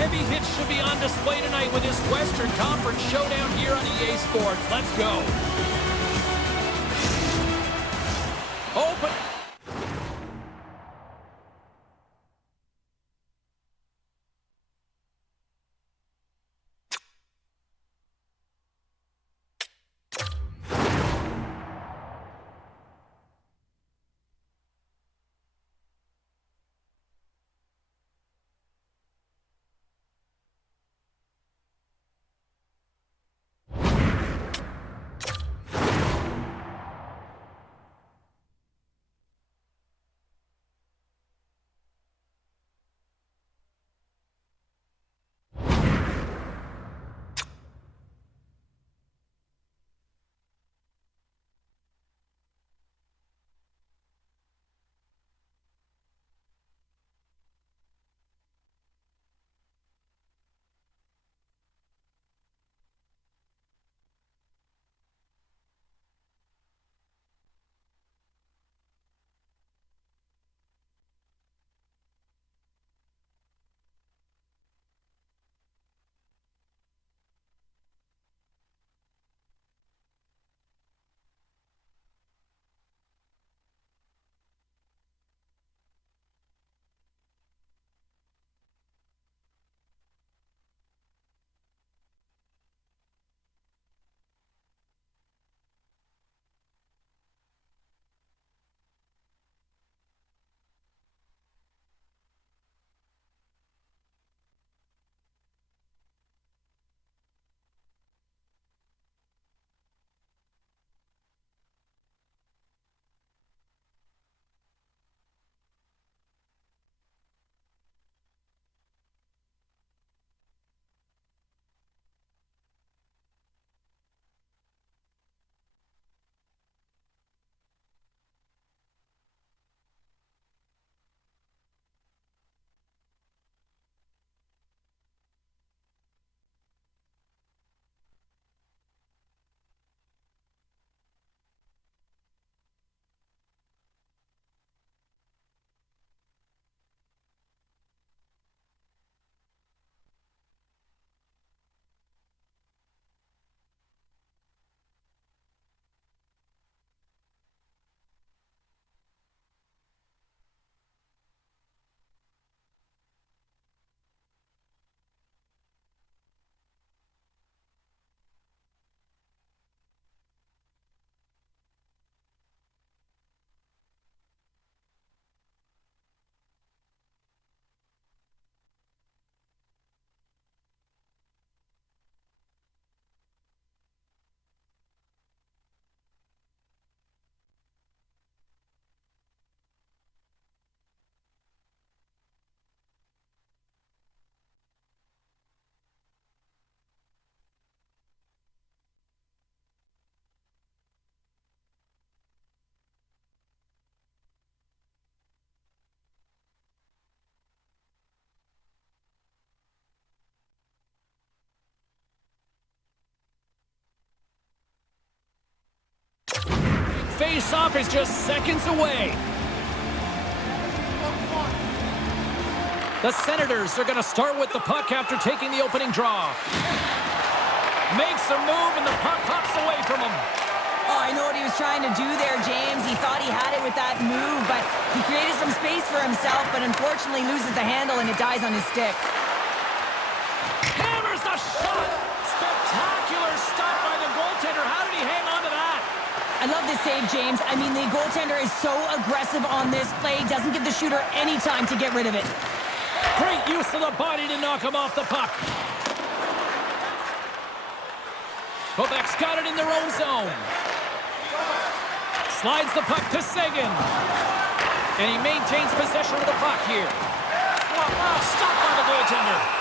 Heavy hits should be on display tonight with this Western Conference showdown here on EA Sports. Let's go. Open. Face-off is just seconds away. The Senators are going to start with the puck after taking the opening draw. Makes a move and the puck hops away from him. Oh, I know what he was trying to do there, James. He thought he had it with that move, but he created some space for himself, but unfortunately loses the handle and it dies on his stick. Hammers the shot! Spectacular stop by the goaltender. How did he hang on to that? I love this save, James. I mean, the goaltender is so aggressive on this play. Doesn't give the shooter any time to get rid of it. Great use of the body to knock him off the puck. Quebec's got it in their own zone. Slides the puck to Saison. And he maintains possession of the puck here. Stopped by the goaltender.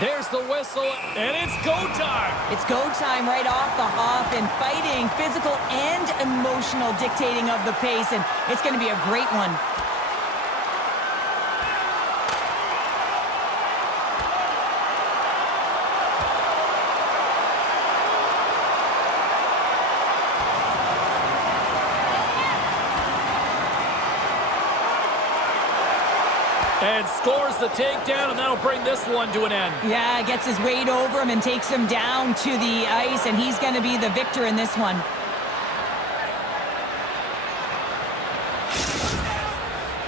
There's the whistle, and it's go time. It's go time right off the hop, and fighting, physical and emotional dictating of the pace, and it's going to be a great one. And scores the takedown, and that'll bring this one to an end. Yeah, gets his weight over him and takes him down to the ice, and he's going to be the victor in this one.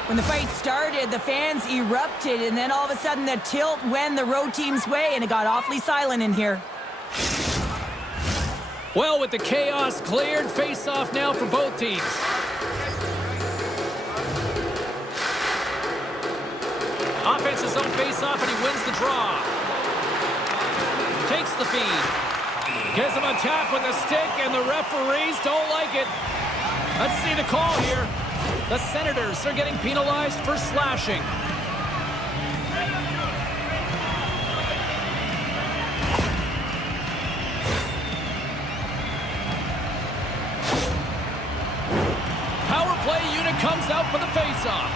When the fight started, the fans erupted, and then all of a sudden the tilt went the road team's way, and it got awfully silent in here. Well, with the chaos cleared, face-off now for both teams. Offense's own face-off, and he wins the draw. Takes the feed. Gives him a tap with a stick, and the referees don't like it. Let's see the call here. The Senators are getting penalized for slashing. Power play unit comes out for the face-off.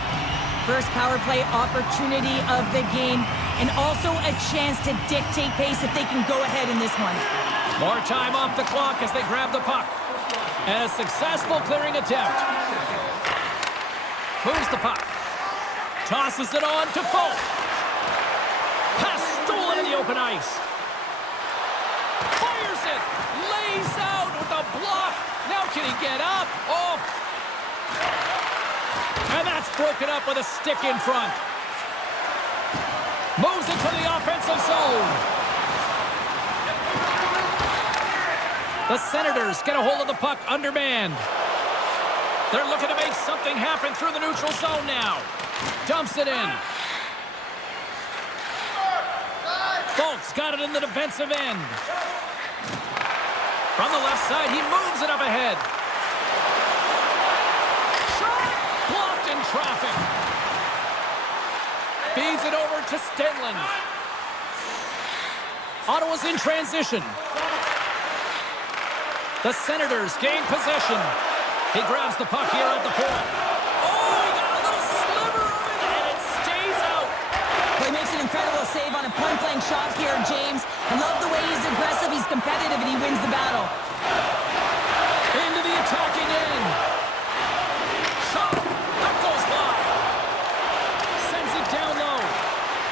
First power play opportunity of the game, and also a chance to dictate pace if they can go ahead in this one. More time off the clock as they grab the puck. And a successful clearing attempt. Moves the puck. Tosses it on to Folk. Pass stolen in the open ice. Fires it. Lays out with a block. Now can he get up? Oh. And that's broken up with a stick in front. Moves it to the offensive zone. The Senators get a hold of the puck undermanned. They're looking to make something happen through the neutral zone now. Dumps it in. Folks got it in the defensive end. From the left side, he moves it up ahead. Shot! Blocked in traffic. Feeds it over to Stenlund. Ottawa's in transition. The Senators gain possession. He grabs the puck here at the point. Oh, he got a little sliver of it, and it stays out. Well, he makes an incredible save on a point-blank shot here, James. I love the way he's aggressive, he's competitive, and he wins the battle. Into the attacking end. Shot. That goes wide. Sends it down low.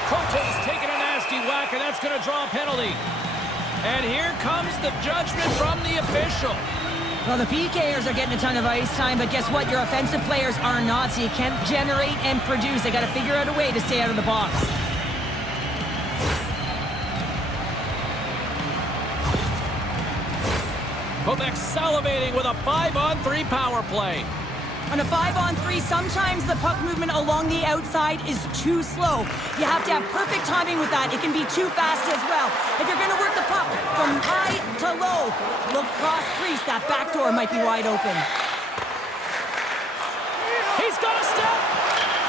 Cote's taking a nasty whack, and that's going to draw a penalty. And here comes the judgment from the official. Well, the PKers are getting a ton of ice time, but guess what? Your offensive players are not, so you can't generate and produce. They got to figure out a way to stay out of the box. Quebec salivating with a 5-on-3 power play. On a 5-on-3, sometimes the puck movement along the outside is too slow. You have to have perfect timing with that. It can be too fast as well. If you're going to work the puck from high to low, look cross crease. That back door might be wide open. He's got a step.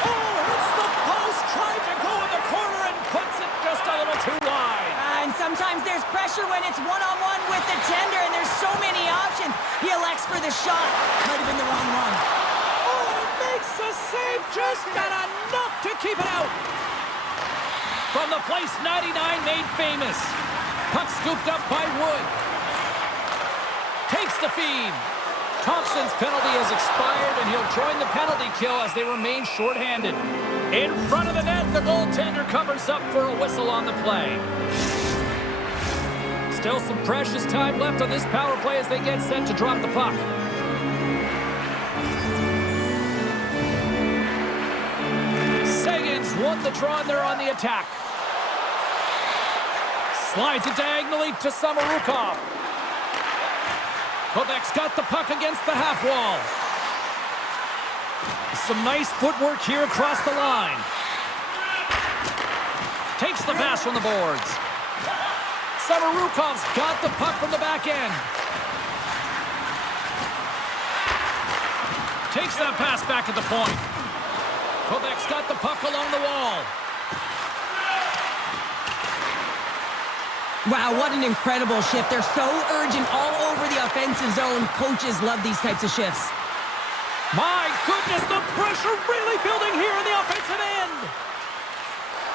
Oh, hits the post. Tried to go in the corner and puts it just a little too wide. And sometimes there's pressure when it's one-on-one with the tender, and there's so many options. He elects for the shot. Might have been the wrong one. Makes the save, just got enough to keep it out. From the place 99 made famous. Puck scooped up by Wood. Takes the feed. Thompson's penalty has expired, and he'll join the penalty kill as they remain shorthanded. In front of the net, the goaltender covers up for a whistle on the play. Still some precious time left on this power play as they get set to drop the puck. Sagan's won the draw, and they're on the attack. Slides it diagonally to Samarukov. Quebec's got the puck against the half wall. Some nice footwork here across the line. Takes the pass from the boards. Samarukov's got the puck from the back end. Takes that pass back at the point. Quebec's got the puck along the wall. Wow, what an incredible shift. They're so urgent all over the offensive zone. Coaches love these types of shifts. My goodness, the pressure really building here in the offensive end.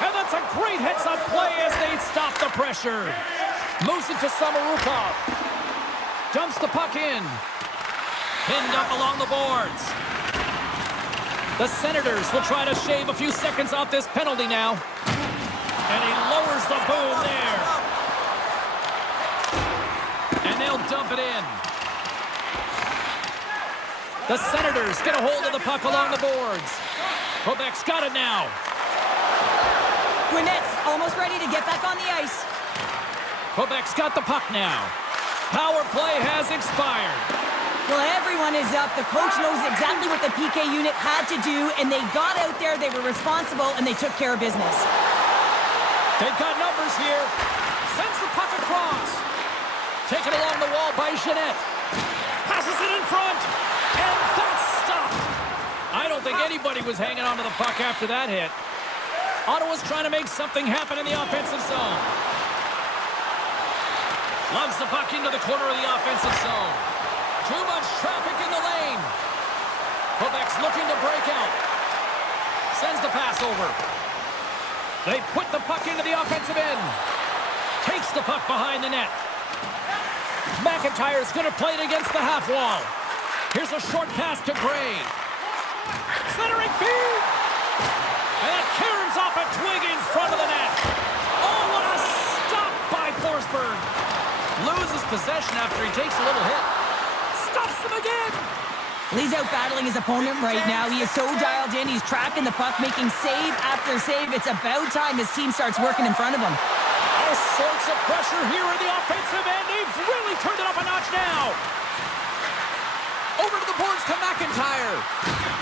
And that's a great heads-up play as they stop the pressure. Moves it to Samarukov. Dumps the puck in. Pinned up along the boards. The Senators will try to shave a few seconds off this penalty now. And he lowers the boom there. And they'll dump it in. The Senators get a hold of the puck along the boards. Quebec's got it now. Gwinnett's almost ready to get back on the ice. Quebec's got the puck now. Power play has expired. Well, everyone is up. The coach knows exactly what the PK unit had to do, and they got out there, they were responsible, and they took care of business. They've got numbers here. Sends the puck across. Taken along the wall by Jeanette. Passes it in front. And that's stopped. I don't think anybody was hanging onto the puck after that hit. Ottawa's trying to make something happen in the offensive zone. Lugs the puck into the corner of the offensive zone. Too much traffic in the lane. Quebec's looking to break out. Sends the pass over. They put the puck into the offensive end. Takes the puck behind the net. McIntyre's going to play it against the half wall. Here's a short pass to Gray. Centering feed. And that caroms off a twig in front of the net. Oh, what a stop by Forsberg. Loses possession after he takes a little hit. Stops him again. He's out battling his opponent right now. He is so dialed in. He's tracking the puck, making save after save. It's about time his team starts working in front of him. All sorts of pressure here in the offensive end. They've really turned it up a notch now. Over to the boards to McIntyre.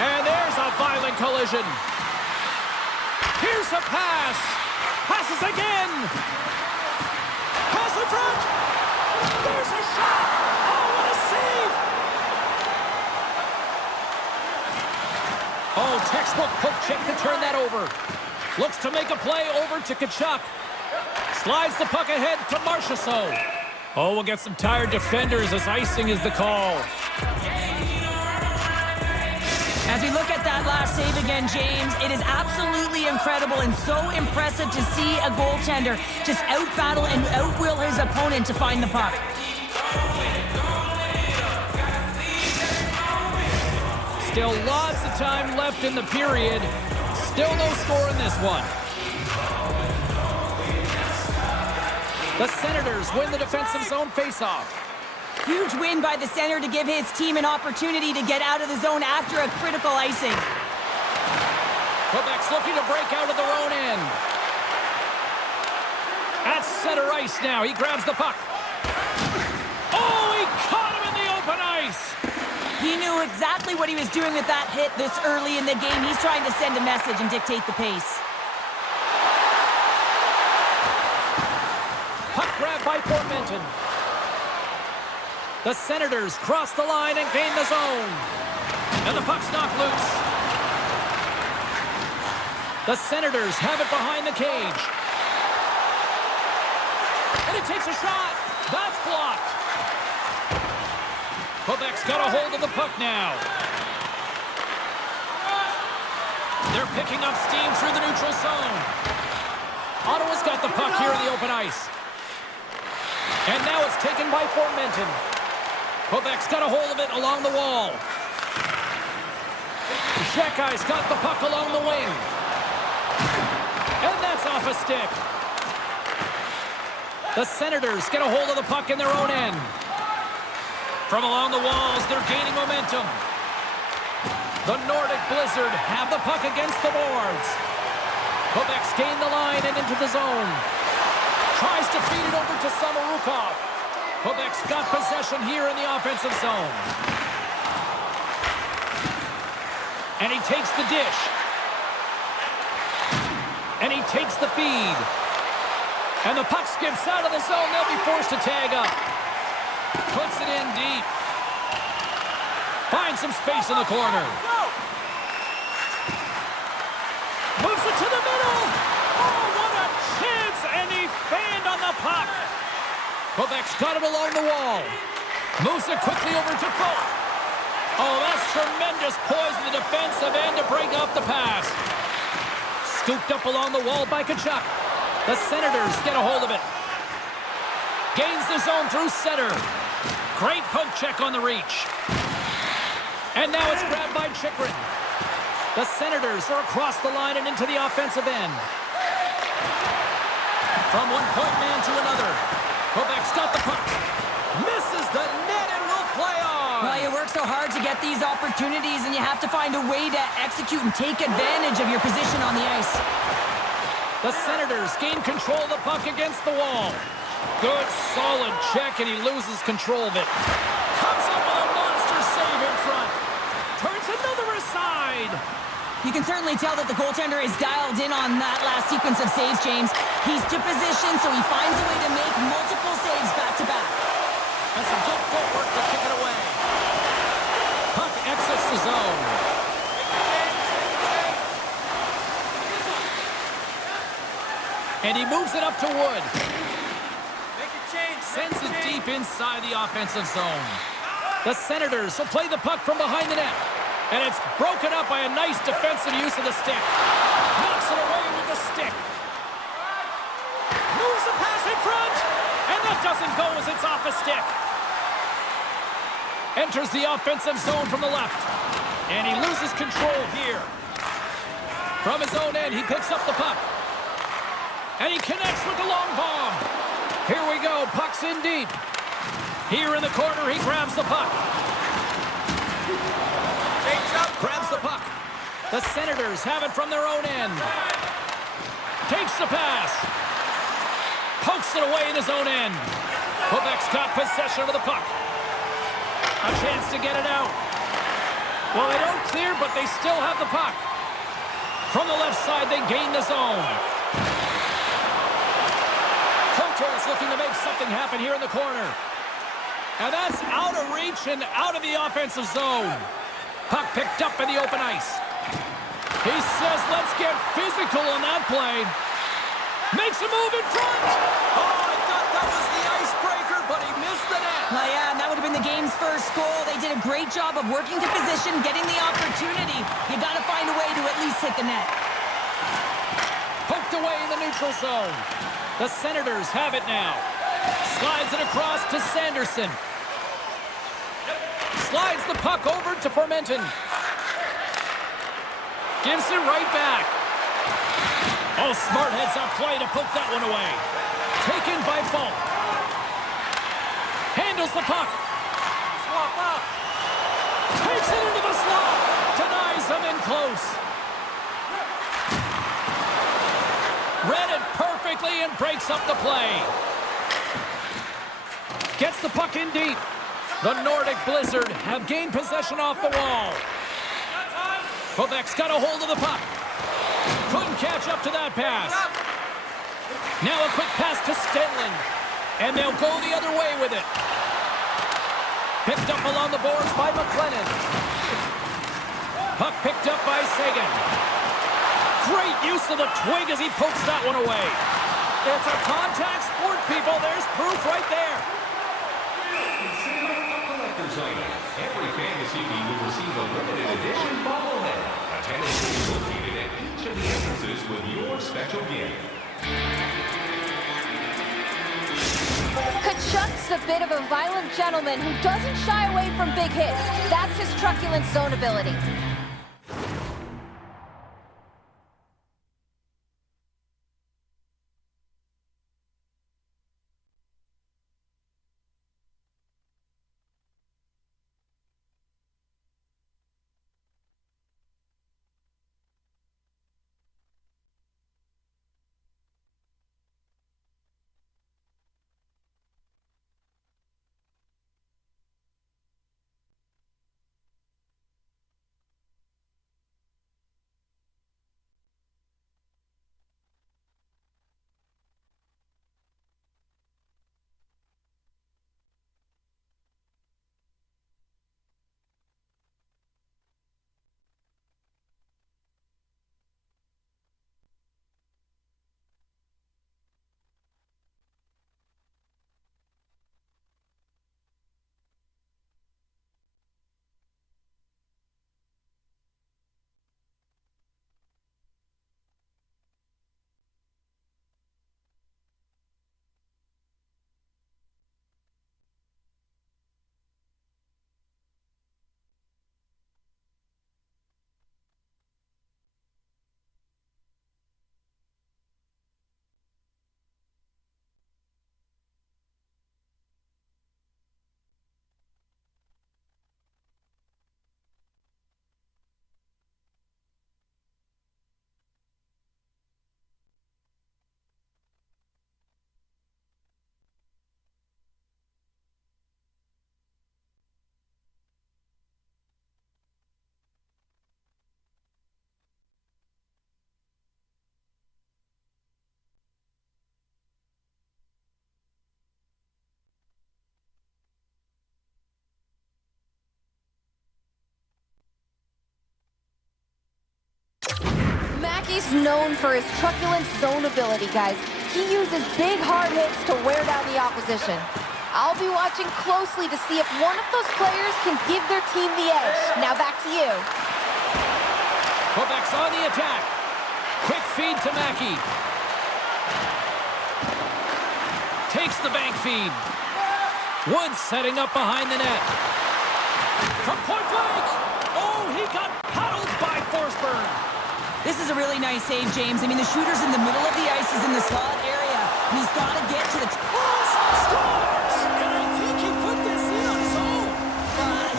And there's a violent collision. Here's a pass. Passes again. Pass in front. There's a shot. Oh, what a save. Oh, textbook poke check to turn that over. Looks to make a play over to Tkachuk. Slides the puck ahead to Marchessault. Oh, we'll get some tired defenders as icing is the call. As we look at that last save again, James, it is absolutely incredible and so impressive to see a goaltender just out-battle and out-will his opponent to find the puck. Still lots of time left in the period. Still no score in this one. The Senators win the defensive zone faceoff. Huge win by the center to give his team an opportunity to get out of the zone after a critical icing. Quebec's looking to break out of their own end. At center ice now, he grabs the puck. Oh, he caught him in the open ice. He knew exactly what he was doing with that hit this early in the game. He's trying to send a message and dictate the pace. Puck grab by Formenton. The Senators cross the line and gain the zone. And the puck's knocked loose. The Senators have it behind the cage. And it takes a shot. That's blocked. Quebec's got a hold of the puck now. They're picking up steam through the neutral zone. Ottawa's got the puck here in the open ice. And now it's taken by Formenton. Quebec's got a hold of it along the wall. Xhekai's got the puck along the wing. And that's off a stick. The Senators get a hold of the puck in their own end. From along the walls, they're gaining momentum. The Nordic Blizzard have the puck against the boards. Quebec's gained the line and into the zone. Tries to feed it over to Samorukov. Quebec's got possession here in the offensive zone. And he takes the dish. And he takes the feed. And the puck skips out of the zone. They'll be forced to tag up. Puts it in deep. Finds some space in the corner. Moves it to the middle. Oh, what a chance. And he fanned on the puck. Quebec's got it along the wall. Moves it quickly over to Folk. Oh, that's tremendous poise in the defensive end to break up the pass. Scooped up along the wall by Tkachuk. The Senators get a hold of it. Gains the zone through center. Great poke check on the reach. And now it's grabbed by Chychrun. The Senators are across the line and into the offensive end. From one point man to another. Quebec's got the puck. Misses the net and will play on. Well, you work so hard to get these opportunities, and you have to find a way to execute and take advantage of your position on the ice. The Senators gain control of the puck against the wall. Good, solid check, and he loses control of it. Comes up with a monster save in front. Turns another aside. You can certainly tell that the goaltender is dialed in on that last sequence of saves, James. He's to position, so he finds a way to make multiple saves back-to-back. That's some good footwork to kick it away. Puck exits the zone. And he moves it up to Wood. Sends it deep inside the offensive zone. The Senators will play the puck from behind the net. And it's broken up by a nice defensive use of the stick. Knocks it away with the stick. Moves the pass in front. And that doesn't go as it's off a stick. Enters the offensive zone from the left. And he loses control here. From his own end, he picks up the puck. And he connects with the long bomb. Here we go, puck's in deep. Here in the corner, he grabs the puck. Grabs the puck. The Senators have it from their own end. Takes the pass. Pokes it away in his own end. Quebec's got possession of the puck. A chance to get it out. Well, they don't clear, but they still have the puck. From the left side, they gain the zone. Is looking to make something happen here in the corner. And that's out of reach and out of the offensive zone. Puck picked up in the open ice. He says, let's get physical on that play. Makes a move in front. Oh, I thought that was the icebreaker, but he missed the net. Well, yeah, and that would have been the game's first goal. They did a great job of working to position, getting the opportunity. You got to find a way to at least hit the net. Poked away in the neutral zone. The Senators have it now. Slides it across to Sanderson. Slides the puck over to Fermenton. Gives it right back. Oh, smart heads-up play to poke that one away. Taken by Falk. Handles the puck. Swap up. Takes it into the slot. Denies them in close. Read it perfectly and breaks up the play. Gets the puck in deep. The Nordic Blizzard have gained possession off the wall. Quebec's got a hold of the puck. Couldn't catch up to that pass. Now a quick pass to Stenlund. And they'll go the other way with it. Picked up along the boards by McLennan. Puck picked up by Sagan. Great use of the twig as he pokes that one away. It's a contact sport, people. There's proof right there. Collector's item. Every fantasy team will receive a limited edition bobblehead. Attendance will be located at each of the entrances with your special gift. Kachuk's a bit of a violent gentleman who doesn't shy away from big hits. That's his truculent zone ability. known for his truculent zone ability, guys. He uses big, hard hits to wear down the opposition. I'll be watching closely to see if one of those players can give their team the edge. Now back to you. Quebec's on the attack. Quick feed to Mackey. Takes the bank feed. Woods setting up behind the net. From point blank. Oh, he got paddled by Forsberg. This is a really nice save, James. I mean, the shooter's in the middle of the ice. He's in the slot area, and he's got to get to the... Scores! And I think he put this in on his own.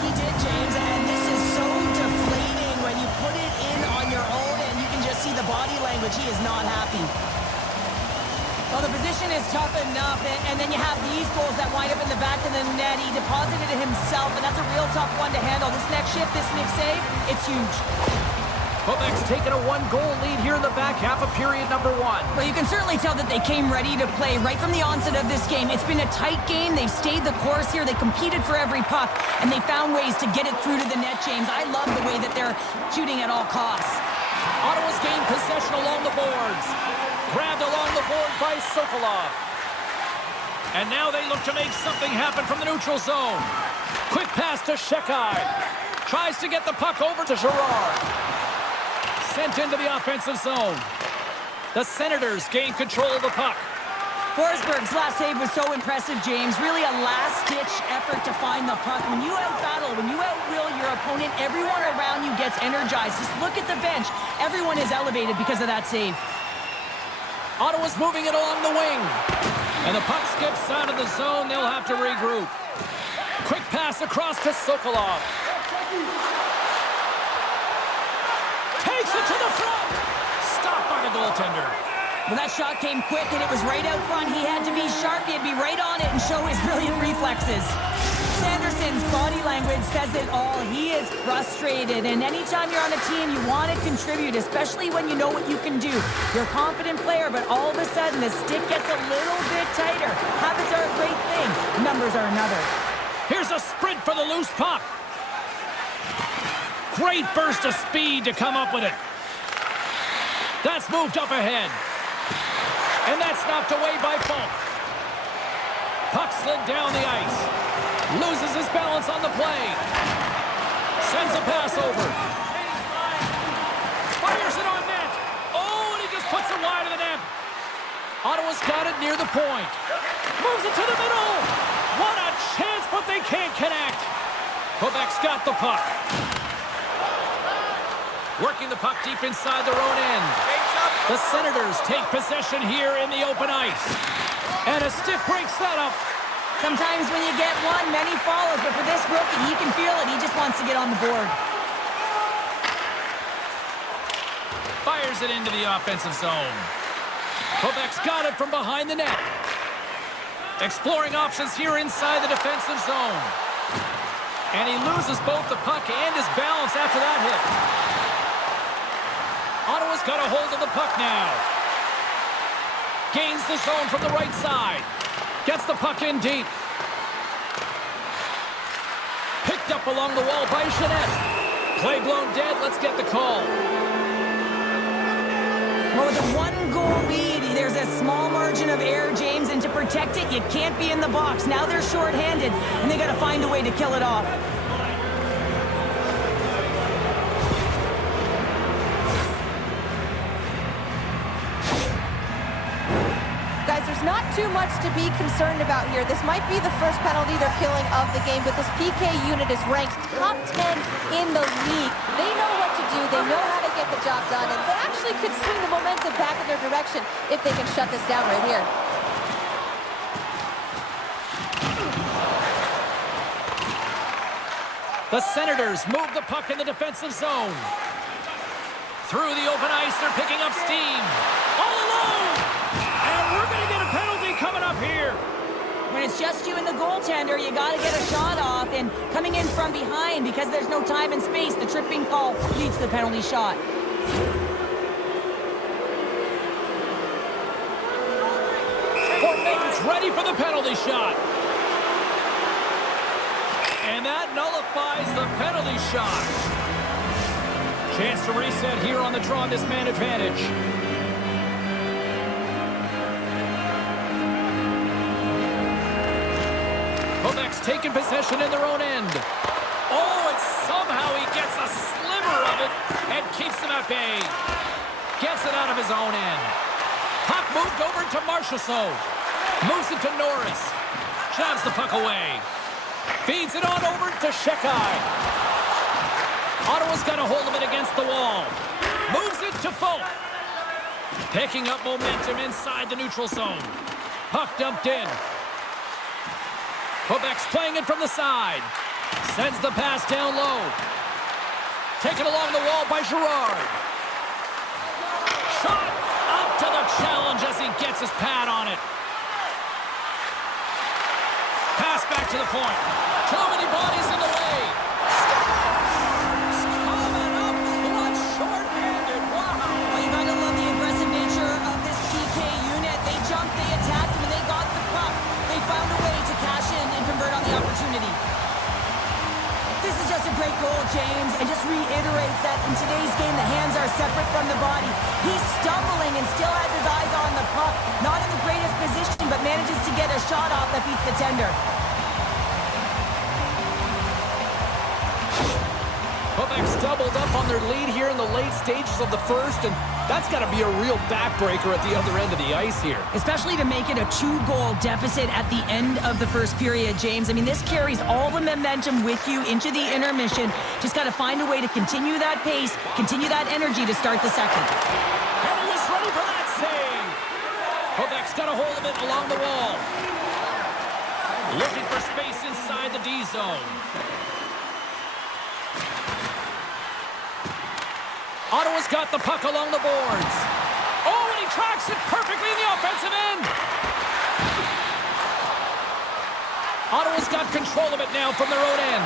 He did, James, and this is so deflating when you put it in on your own, and you can just see the body language. He is not happy. Well, the position is tough enough, and then you have these goals that wind up in the back of the net. He deposited it himself, and that's a real tough one to handle. This next shift, this next save, it's huge. Quebec's taken a one-goal lead here in the back half of period number 1. Well, you can certainly tell that they came ready to play right from the onset of this game. It's been a tight game. They've stayed the course here. They competed for every puck, and they found ways to get it through to the net, James. I love the way that they're shooting at all costs. Ottawa's gained possession along the boards. Grabbed along the board by Sokolov. And now they look to make something happen from the neutral zone. Quick pass to Shekai. Tries to get the puck over to Girard. Sent into the offensive zone. The Senators gain control of the puck. Forsberg's last save was so impressive, James. Really a last-ditch effort to find the puck. When you out-battle, when you out-will your opponent, everyone around you gets energized. Just look at the bench. Everyone is elevated because of that save. Ottawa's moving it along the wing. And the puck skips out of the zone. They'll have to regroup. Quick pass across to Sokolov. Takes it to the front. Stopped by the goaltender. Well, that shot came quick, and it was right out front. He had to be sharp. He had to be right on it and show his brilliant reflexes. Sanderson's body language says it all. He is frustrated, and anytime you're on a team, you want to contribute, especially when you know what you can do. You're a confident player, but all of a sudden, the stick gets a little bit tighter. Habits are a great thing. Numbers are another. Here's a sprint for the loose puck. Great burst of speed to come up with it. That's moved up ahead. And that's knocked away by Falk. Puck slid down the ice. Loses his balance on the play. Sends a pass over. Fires it on net. Oh, and he just puts it wide of the net. Ottawa's got it near the point. Moves it to the middle. What a chance, but they can't connect. Quebec's got the puck. Working the puck deep inside their own end. The Senators take possession here in the open ice. And a stick breaks that up. Sometimes when you get one, many follow, but for this rookie, he can feel it. He just wants to get on the board. Fires it into the offensive zone. Quebec's got it from behind the net. Exploring options here inside the defensive zone. And he loses both the puck and his balance after that hit. Ottawa's got a hold of the puck now. Gains the zone from the right side. Gets the puck in deep. Picked up along the wall by Jeanette. Play blown dead. Let's get the call. Well, with a one-goal lead, there's a small margin of error, James, and to protect it, you can't be in the box. Now they're shorthanded, and they got to find a way to kill it off. There's not too much to be concerned about here. This might be the first penalty they're killing of the game, but this PK unit is ranked top 10 in the league. They know what to do. They know how to get the job done, and they actually could swing the momentum back in their direction if they can shut this down right here. The Senators move the puck in the defensive zone. Through the open ice, they're picking up steam. All alone! And we're going to get a penalty coming up here. When it's just you and the goaltender, you got to get a shot off, and coming in from behind, because there's no time and space, the tripping call leads to the penalty shot. Fort Maidens ready for the penalty shot. And that nullifies the penalty shot. Chance to reset here on the draw on this man advantage. Quebec's taking possession in their own end. Oh, and somehow he gets a sliver of it and keeps them at bay. Gets it out of his own end. Puck moved over to Marchessault. Moves it to Norris. Shoves the puck away. Feeds it on over to Shekai. Ottawa's got a hold of it against the wall. Moves it to Folk. Picking up momentum inside the neutral zone. Puck dumped in. Quebec's playing it from the side. Sends the pass down low. Taken along the wall by Girard. Shot up to the challenge as he gets his pad on it. Pass back to the point. Too many bodies in the way. Scores! Coming up clutch, short-handed. Wow! Well, you gotta love the aggressive nature of this PK unit. They jumped, they attacked, and when they got the puck, they found a way to cash in and convert on the opportunity. This is just a great goal, James, and just reiterates that in today's game, the hands are separate from the body. He's stumbling and still has his eyes on the puck. Not in the greatest position, but manages to get a shot off that beats the tender. Quebec's doubled up on their lead here in the late stages of the first, and that's got to be a real backbreaker at the other end of the ice here. Especially to make it a 2-goal deficit at the end of the first period, James. I mean, this carries all the momentum with you into the intermission. Just got to find a way to continue that pace, continue that energy to start the second. And he was ready for that save. Quebec's got a hold of it along the wall. Looking for space inside the D zone. Ottawa's got the puck along the boards. Oh, and he tracks it perfectly in the offensive end. Ottawa's got control of it now from their own end.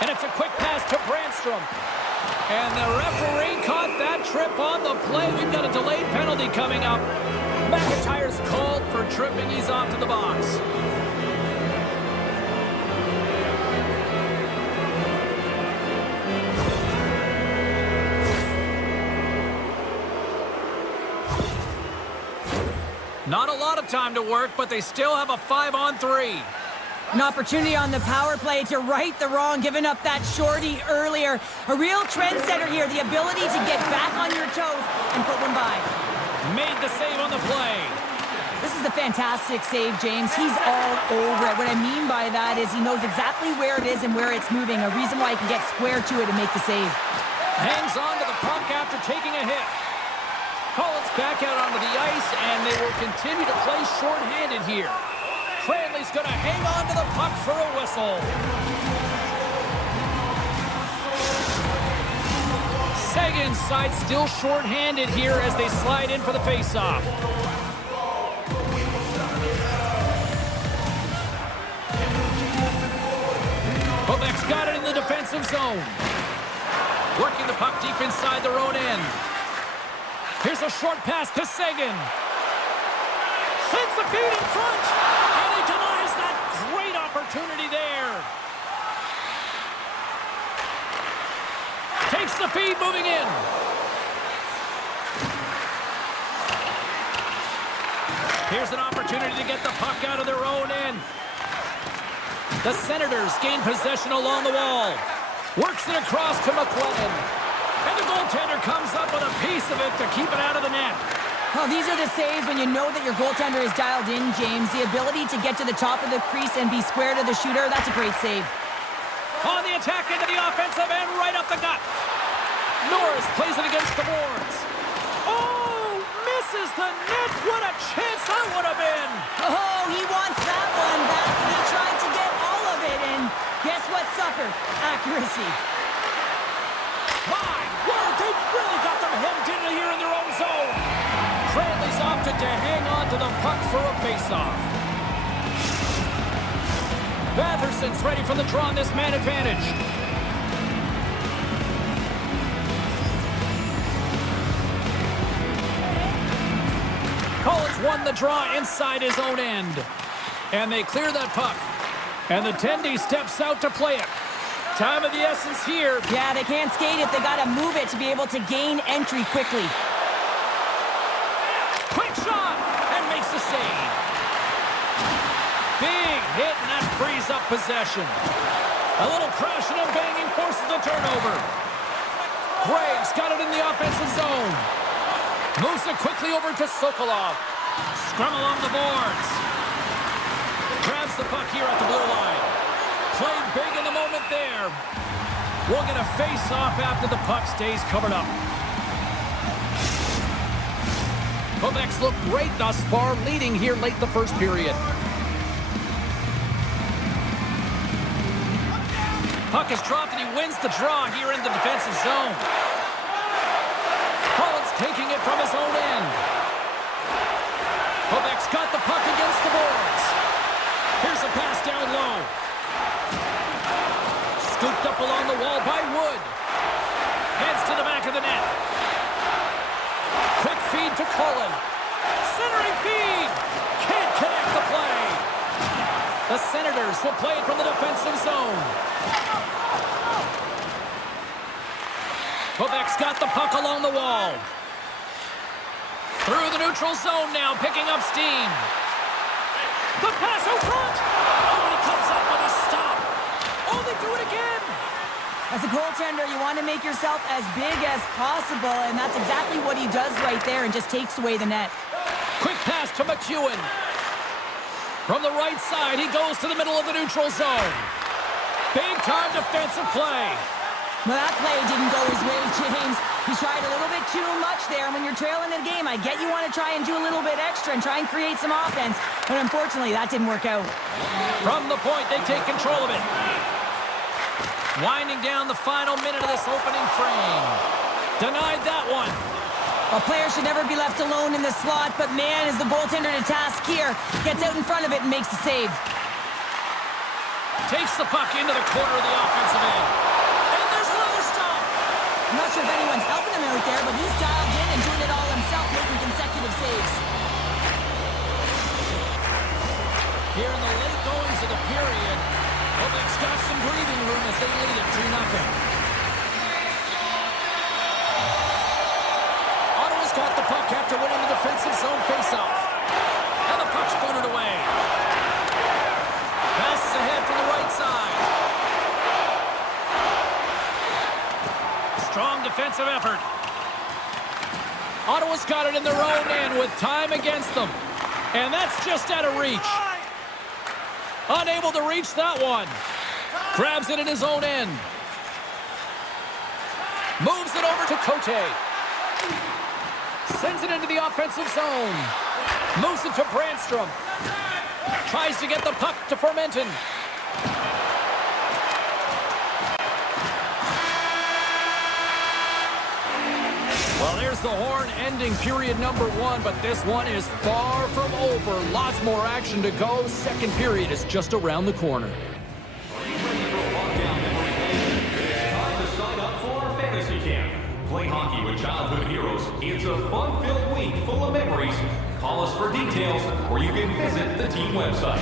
And it's a quick pass to Brandstrom. And the referee caught that trip on the play. We've got a delayed penalty coming up. McIntyre's called for tripping. He's off to the box. Not a lot of time to work, but they still have a 5-on-3. An opportunity on the power play to right the wrong, giving up that shorty earlier. A real trendsetter here, the ability to get back on your toes and put one by. Made the save on the play. This is a fantastic save, James. He's all over it. What I mean by that is he knows exactly where it is and where it's moving. A reason why he can get square to it and make the save. Hangs on to the puck after taking a hit. Collins back out onto the ice, and they will continue to play short-handed here. Cranley's going to hang on to the puck for a whistle. Sagan's side still short-handed here as they slide in for the face-off. Quebec's got it in the defensive zone. Working the puck deep inside their own end. Here's a short pass to Sagan. Sends the feed in front. And he denies that great opportunity there. Takes the feed moving in. Here's an opportunity to get the puck out of their own end. The Senators gain possession along the wall. Works it across to McLennan. And the goaltender comes up with a piece of it to keep it out of the net. Oh, these are the saves when you know that your goaltender is dialed in, James. The ability to get to the top of the crease and be square to the shooter, that's a great save. On the attack into the offensive end, right up the gut. Norris plays it against the boards. Oh, misses the net. What a chance that would have been. Oh, he wants that one back. He tried to get all of it, and guess what suffered? Accuracy. My word, they've really got them hemmed in here in their own zone. Cranley's opted to hang on to the puck for a face-off. Batherson's ready for the draw on this man advantage. Collins won the draw inside his own end. And they clear that puck. And the Tendy steps out to play it. time of the essence here. Yeah, they can't skate it. They got to move it to be able to gain entry quickly. Quick shot, and makes the save. Big hit, and that frees up possession. A little crashing and banging forces the turnover. Graves got it in the offensive zone. Moves it quickly over to Sokolov. Scrum along the boards. Grabs the puck here at the blue line. Played big in the moment there. We'll get a face-off after the puck stays covered up. Quebec's looked great thus far, leading here late the first period. Puck is dropped and he wins the draw here in the defensive zone. Collins taking it from his own end. Quebec's got the puck against the boards. Here's a pass down low. Scooped up along the wall by Wood. Heads to the back of the net. Quick feed to Cullen. Centering feed. Can't connect the play. The Senators will play it from the defensive zone. Quebec's got the puck along the wall. Through the neutral zone now, picking up steam. The pass out front. Oh, and it comes up with a stop. Oh, they do it again. As a goaltender, you want to make yourself as big as possible, and that's exactly what he does right there and just takes away the net. Quick pass to McEwen. From the right side, he goes to the middle of the neutral zone. Big-time defensive play. Well, that play didn't go his way, James. He tried a little bit too much there. When you're trailing in a game, I get you want to try and do a little bit extra and try and create some offense, but unfortunately, that didn't work out. From the point, they take control of it. Winding down the final minute of this opening frame. Denied that one. A player should never be left alone in the slot, but man, is the goaltender to task here. Gets out in front of it and makes the save. Takes the puck into the corner of the offensive end. And there's another stop. I'm not sure if anyone's helping him out there, but he's dialed in and doing it all himself, making consecutive saves. Here in the late goings of the period, Quebec's got some breathing room as they lead it 2-0. Ottawa's got the puck after winning the defensive zone faceoff. And the puck's booted away. Passes ahead from the right side. Strong defensive effort. Ottawa's got it in their own end with time against them. And that's just out of reach. Unable to reach that one. Grabs it in his own end. Moves it over to Cote. Sends it into the offensive zone. Moves it to Brandstrom. Tries to get the puck to Fermenton. Well, there's the horn ending period number 1, but this one is far from over. Lots more action to go. Second period is just around the corner. Are you ready for a walk down memory lane? It's time to sign up for our fantasy camp. Play hockey with childhood heroes. It's a fun-filled week full of memories. Call us for details, or you can visit the team website.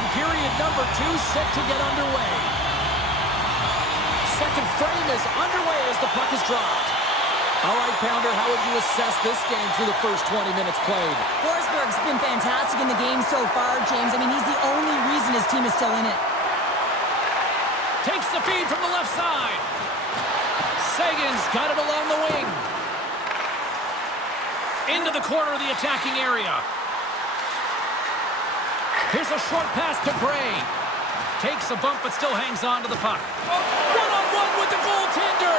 And period number 2 set to get underway. Second frame is underway as the puck is dropped. All right, Pounder, how would you assess this game through the first 20 minutes played? Forsberg's been fantastic in the game so far, James. I mean, he's the only reason his team is still in it. Takes the feed from the left side. Sagan's got it along the wing. Into the corner of the attacking area. Here's a short pass to Gray. Takes a bump but still hangs on to the puck. One-on-one with the goaltender.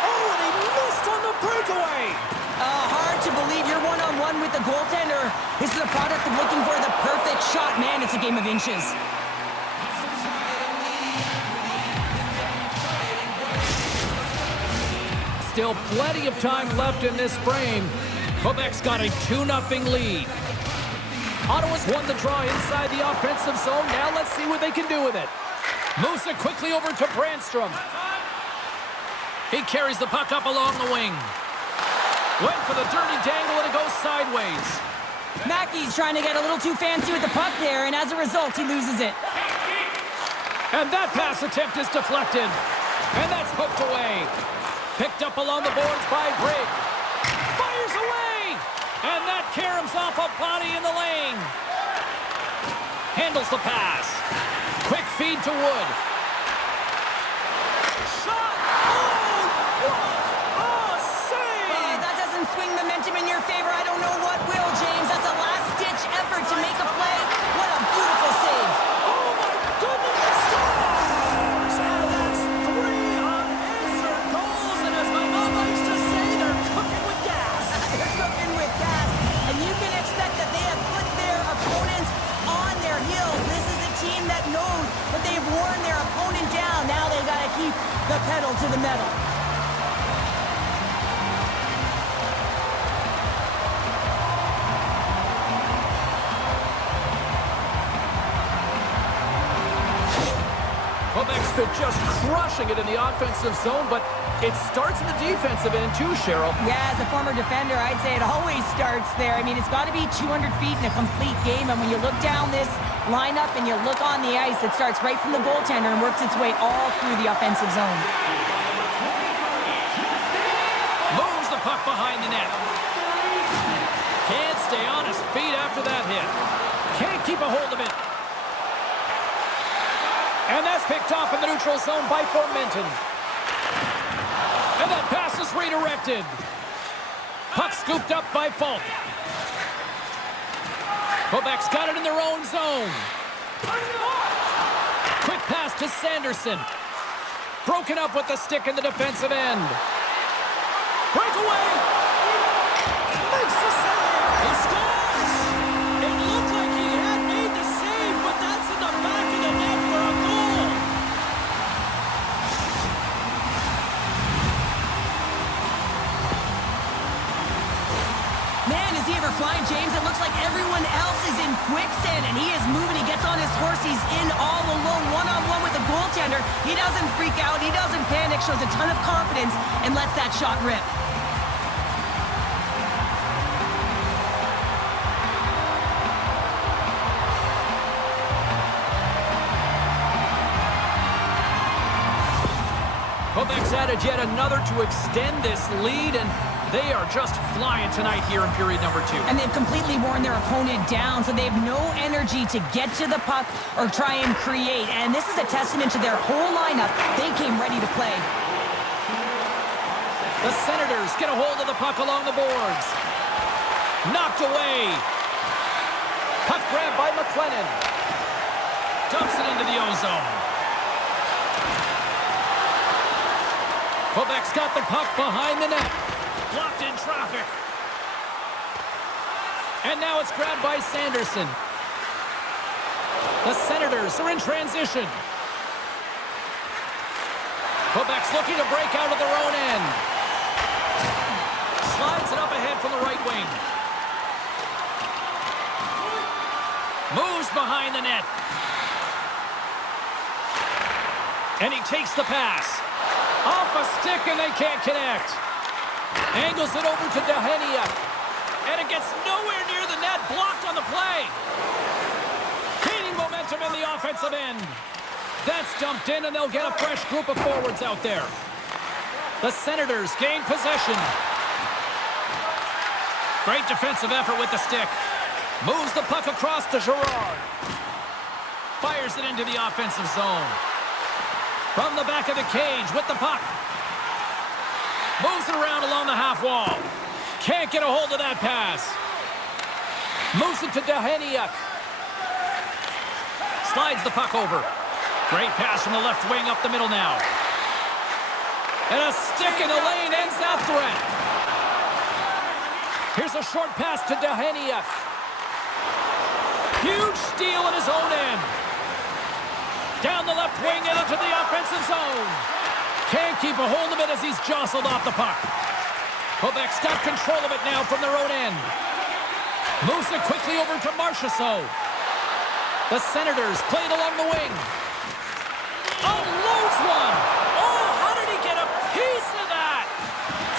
Oh, and he missed on the breakaway. Hard to believe you're one-on-one with the goaltender. This is a product of looking for the perfect shot. Man, it's a game of inches. Still plenty of time left in this frame. Quebec's got a 2-0 lead. Ottawa's won the draw inside the offensive zone. Now let's see what they can do with it. Moves it quickly over to Brandstrom. He carries the puck up along the wing. Went for the dirty dangle and it goes sideways. Mackey's trying to get a little too fancy with the puck there, and as a result, he loses it. And that pass attempt is deflected. And that's hooked away. Picked up along the boards by Brigg. Fires away! And that caroms off a body in the lane. Handles the pass. Quick feed to Wood. Shot! Oh! Oh, save! That doesn't swing momentum in your favor. I don't know what will, James. That's a last-ditch effort to make a play. What a beautiful save. Oh, my goodness! Scores! And that's 3 unanswered goals. And as my mom likes to say, they're cooking with gas. They're cooking with gas. And you can expect that they have put their opponents on their heels. This is a team that knows that they've worn their opponent down. Now they've got to keep the pedal to the metal. Quebec's been just crushing it in the offensive zone, but it starts in the defensive end too, Cheryl. Yeah, as a former defender, I'd say it always starts there. I mean, it's got to be 200 feet in a complete game, and when you look down this lineup and you look on the ice, it starts right from the goaltender and works its way all through the offensive zone. Moves the puck behind the net. Can't stay on his feet after that hit. Can't keep a hold of it. And that's picked off in the neutral zone by Formenton. And that pass is redirected. Puck scooped up by Falk. Quebec's got it in their own zone. Quick pass to Sanderson. Broken up with the stick in the defensive end. Breakaway! Makes the save! He scores! It looked like he had made the save, but that's in the back of the net for a goal. Man, is he ever flying, James? It looks like everyone else is in quicksand, and he is moving. He gets on his horse. He's in all alone, one-on-one with the goaltender. He doesn't freak out. He doesn't panic. Shows a ton of confidence and lets that shot rip. Quebec's added yet another to extend this lead, and they are just flying tonight here in period number 2. And they've completely worn their opponent down, so they have no energy to get to the puck or try and create. And this is a testament to their whole lineup. They came ready to play. The Senators get a hold of the puck along the boards. Knocked away. Puck grabbed by McLennan. Dumps it into the O-zone. Quebec's got the puck behind the net. Blocked in traffic. And now it's grabbed by Sanderson. The Senators are in transition. Quebec's looking to break out of their own end. Slides it up ahead from the right wing. Moves behind the net. And he takes the pass. Off a stick and they can't connect. Angles it over to Dahenia. And it gets nowhere near the net. Blocked on the play. Gaining momentum. Kept him in the offensive end. That's dumped in, and they'll get a fresh group of forwards out there. The Senators gain possession. Great defensive effort with the stick. Moves the puck across to Girard. Fires it into the offensive zone. From the back of the cage with the puck. Moves it around along the half wall. Can't get a hold of that pass. Moves it to Daheniuk. Slides the puck over. Great pass from the left wing up the middle now. And a stick in the lane ends that threat. Here's a short pass to Daheniuk. Huge steal in his own end. Down the left wing and into the offensive zone. Can't keep a hold of it as he's jostled off the puck. Quebec's got control of it now from their own end. Moves it quickly over to Marchessault. The Senators play it along the wing. Unloads one. Oh, how did he get a piece of that?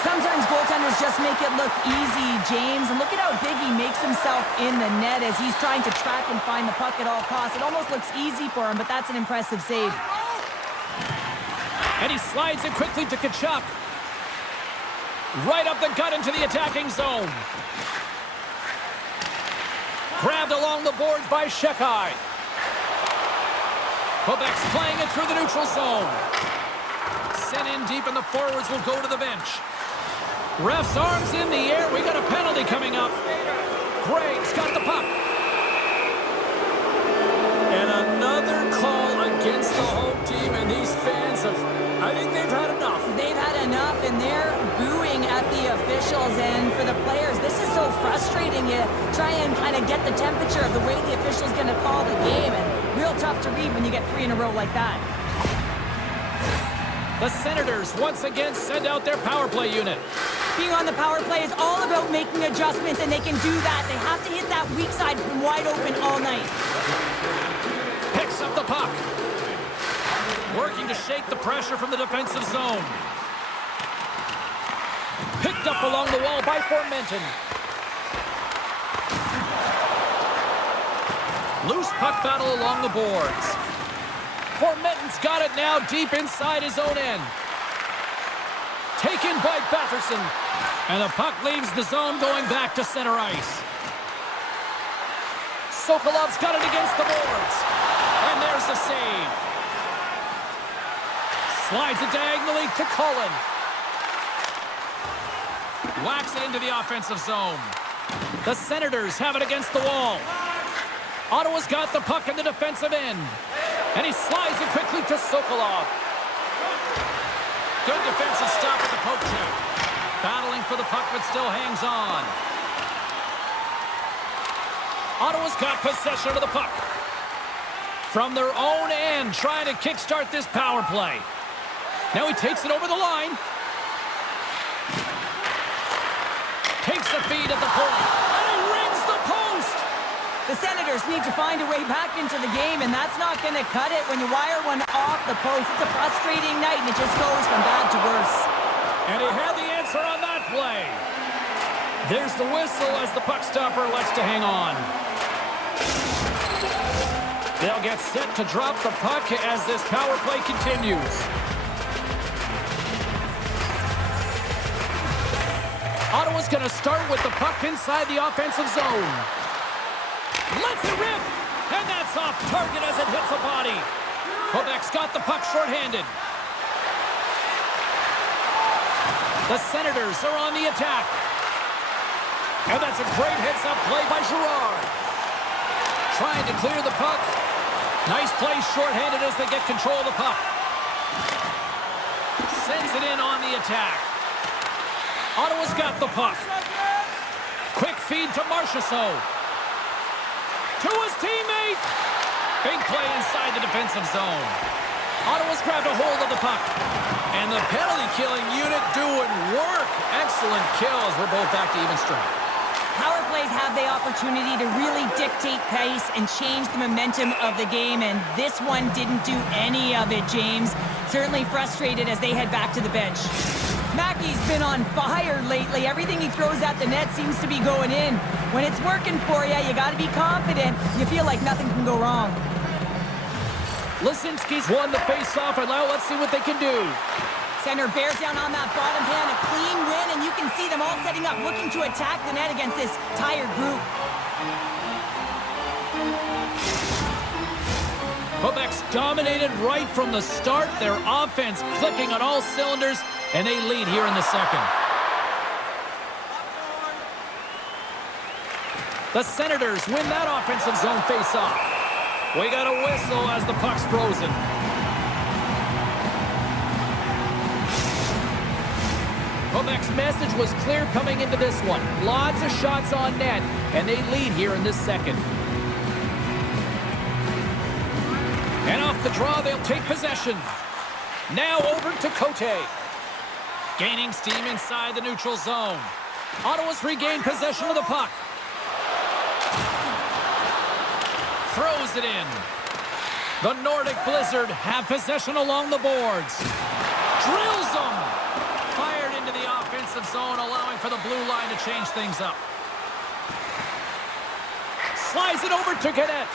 Sometimes goaltenders just make it look easy, James. And look at how big he makes himself in the net as he's trying to track and find the puck at all costs. It almost looks easy for him, but that's an impressive save. And he slides it quickly to Tkachuk. Right up the gut into the attacking zone. Grabbed along the boards by S.O.A.C.J.V. Quebec's playing it through the neutral zone. Sent in deep, and the forwards will go to the bench. Ref's arms in the air. We got a penalty coming up. Graves got the puck. And another call against the home team, and these fans I think they've had enough. They've had enough, and they're booing at the officials. And for the players, this is so frustrating. You try and kind of get the temperature of the way the official's going to call the game, and real tough to read when you get 3 in a row like that. The Senators once again send out their power play unit. Being on the power play is all about making adjustments, and they can do that. They have to hit that weak side from wide open all night. Picks up the puck. Working to shake the pressure from the defensive zone. Picked up along the wall by Formenton. Loose puck battle along the boards. Formenton's got it now deep inside his own end. Taken by Batherson. And the puck leaves the zone going back to center ice. Sokolov's got it against the boards. And there's the save. Slides it diagonally to Cullen. Whacks it into the offensive zone. The Senators have it against the wall. Ottawa's got the puck in the defensive end. And he slides it quickly to Sokolov. Good defensive stop at the poke check. Battling for the puck, but still hangs on. Ottawa's got possession of the puck. From their own end, trying to kickstart this power play. Now he takes it over the line. Takes the feed at the point. And he rings the post. The Senators need to find a way back into the game, and that's not going to cut it when you wire one off the post. It's a frustrating night, and it just goes from bad to worse. And he had the answer on that play. There's the whistle as the puck stopper likes to hang on. They'll get set to drop the puck as this power play continues. Ottawa's going to start with the puck inside the offensive zone. Lets it rip, and that's off target as it hits a body. Quebec's got the puck shorthanded. The Senators are on the attack. And that's a great heads-up play by Girard. Trying to clear the puck. Nice play shorthanded as they get control of the puck. Sends it in on the attack. Ottawa's got the puck. Quick feed to Marchessault. To his teammate. Big play inside the defensive zone. Ottawa's grabbed a hold of the puck. And the penalty-killing unit doing work. Excellent kills. We're both back to even strength. Power plays have the opportunity to really dictate pace and change the momentum of the game, and this one didn't do any of it, James. Certainly frustrated as they head back to the bench. Mackey's been on fire lately. Everything he throws at the net seems to be going in. When it's working for you, you got to be confident. You feel like nothing can go wrong. Lisinski's won the face-off, and now let's see what they can do. Center bears down on that bottom hand, a clean win, and you can see them all setting up, looking to attack the net against this tired group. Quebec's dominated right from the start. Their offense clicking on all cylinders, and they lead here in the second. The Senators win that offensive zone face-off. We got a whistle as the puck's frozen. Quebec's message was clear coming into this one. Lots of shots on net, and they lead here in this second. And off the draw, they'll take possession. Now over to Cote. Gaining steam inside the neutral zone. Ottawa's regained possession of the puck. Throws it in. The Nordic Blizzard have possession along the boards. Drills them. Fired into the offensive zone, allowing for the blue line to change things up. Slides it over to Cadet.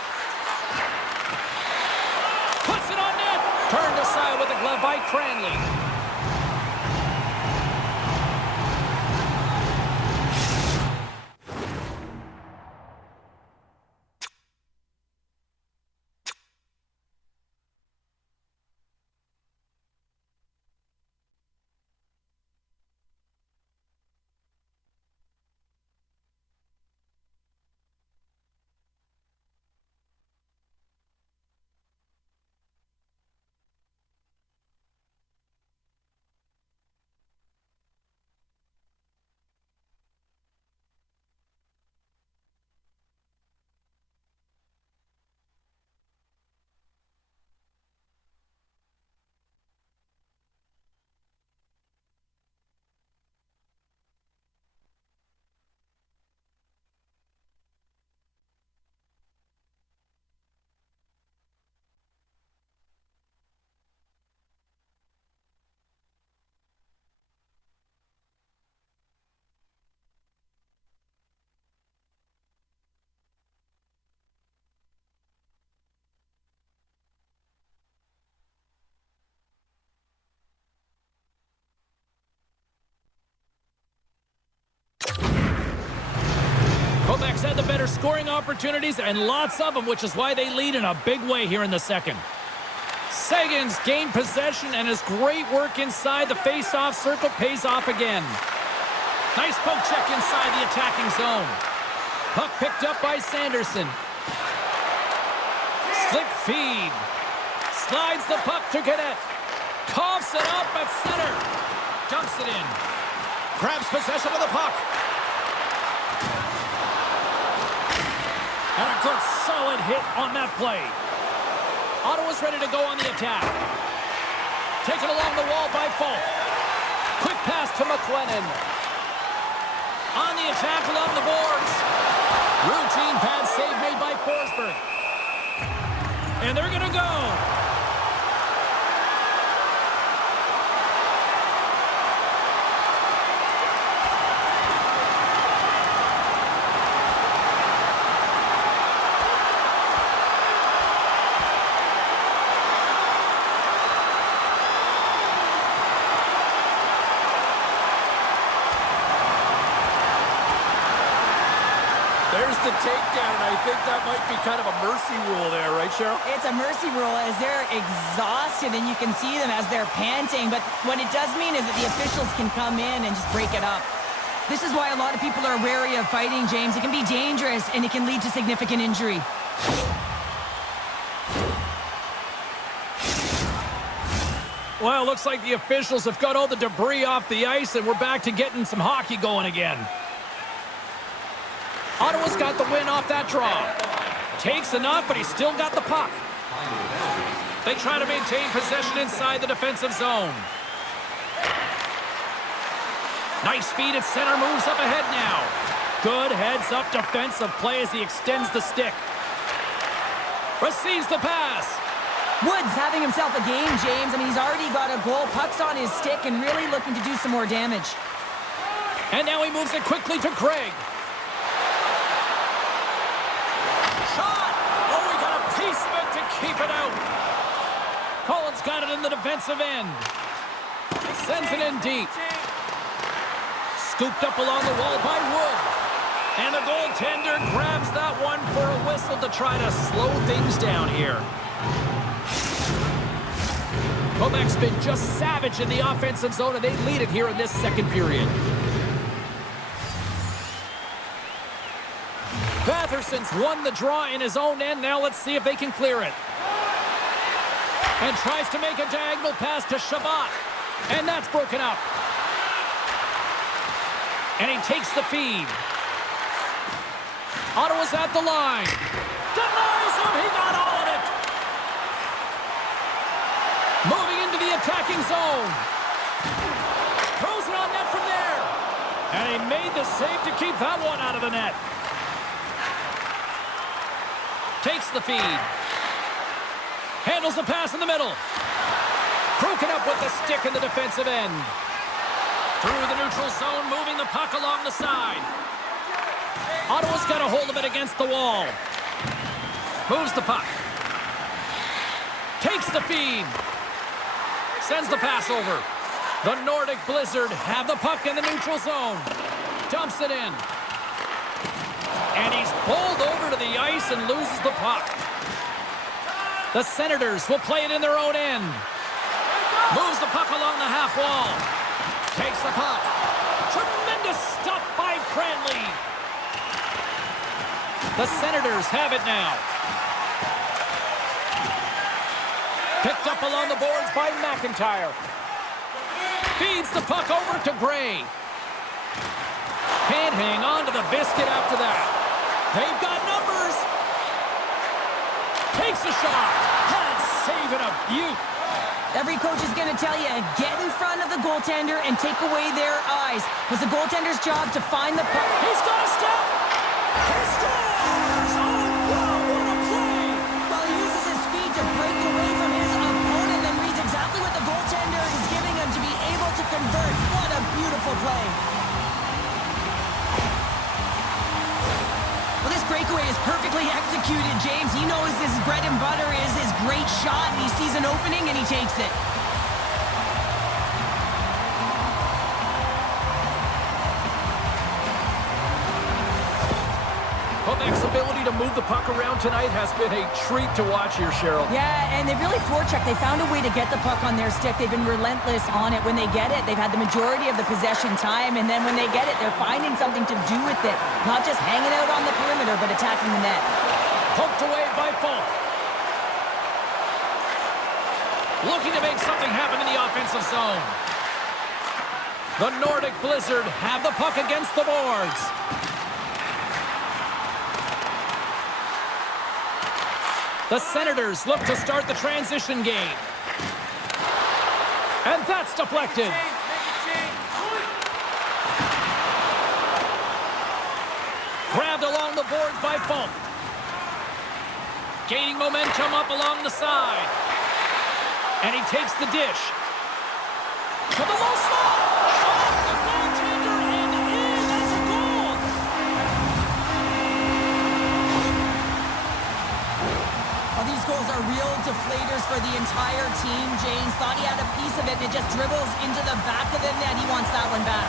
Puts it on net. Turned aside with a glove by Cranley. Quebec's had the better scoring opportunities, and lots of them, which is why they lead in a big way here in the second. Sagan's gained possession, and his great work inside the face-off circle pays off again. Nice poke check inside the attacking zone. Puck picked up by Sanderson. Slick feed. Slides the puck to Cadet. Coughs it up at center. Dumps it in. Grabs possession of the puck. And a good solid hit on that play. Ottawa's ready to go on the attack. Taken along the wall by Folk. Quick pass to McLennan. On the attack along the boards. Routine pad save made by Forsberg. And they're going to go. There's the takedown, and I think that might be kind of a mercy rule there, right, Cheryl? It's a mercy rule as they're exhausted, and you can see them as they're panting. But what it does mean is that the officials can come in and just break it up. This is why a lot of people are wary of fighting, James. It can be dangerous, and it can lead to significant injury. Well, it looks like the officials have got all the debris off the ice, and we're back to getting some hockey going again. Ottawa's got the win off that draw. Takes enough, but he's still got the puck. They try to maintain possession inside the defensive zone. Nice feed at center, moves up ahead now. Good heads-up defensive play as he extends the stick. Receives the pass. Woods having himself a game, James. I mean, he's already got a goal. Puck's on his stick and really looking to do some more damage. And now he moves it quickly to Craig. Shot! Oh, he got a piece of it to keep it out. got it in the defensive end. Sends it in deep. Scooped up along the wall by Wood. And the goaltender grabs that one for a whistle to try to slow things down here. Quebec's been just savage in the offensive zone, and they lead it here in this second period. Batherson's won the draw in his own end. Now let's see if they can clear it. And tries to make a diagonal pass to S.O.A.C.J.V. And that's broken up. And he takes the feed. Ottawa's at the line. Denies him. He got all of it. Moving into the attacking zone. Throws it on net from there. And he made the save to keep that one out of the net. Takes the feed. Handles the pass in the middle. Broken up with the stick in the defensive end. Through the neutral zone, moving the puck along the side. Ottawa's got a hold of it against the wall. Moves the puck. Takes the feed. Sends the pass over. The Nordic Blizzard have the puck in the neutral zone. Dumps it in. And he's bowled over to the ice and loses the puck. The Senators will play it in their own end. Moves the puck along the half wall. Takes the puck. Tremendous stop by Cranley. The Senators have it now. Picked up along the boards by McIntyre. Feeds the puck over to Gray. Can't hang on to the biscuit after that. They've got numbers. Takes a shot. That's saving a beaut. Every coach is going to tell you, get in front of the goaltender and take away their eyes. It's the goaltender's job to find the puck. He's got a step. He scores! Oh, wow, what a play! Well, he uses his speed to break away from his opponent and reads exactly what the goaltender is giving him to be able to convert. What a beautiful play. Well, this breakaway is perfectly executed, James. He knows his bread and butter is his great shot, and he sees an opening, and he takes it. Quebec's ability to move the puck around tonight has been a treat to watch here, Cheryl. Yeah, and they really forechecked. They found a way to get the puck on their stick. They've been relentless on it when they get it. They've had the majority of the possession time, and then when they get it, they're finding something to do with it. Not just hanging out on the perimeter, but attacking the net. Poked away by Falk. Looking to make something happen in the offensive zone. The Nordic Blizzard have the puck against the boards. The Senators look to start the transition game. And that's deflected. Grabbed along the boards by Falk. Gaining momentum up along the side. And he takes the dish. To the low slot. Off the goaltender and in. That's a goal. Well, these goals are real deflators for the entire team. James thought he had a piece of it, and it just dribbles into the back of the net. He wants that one back.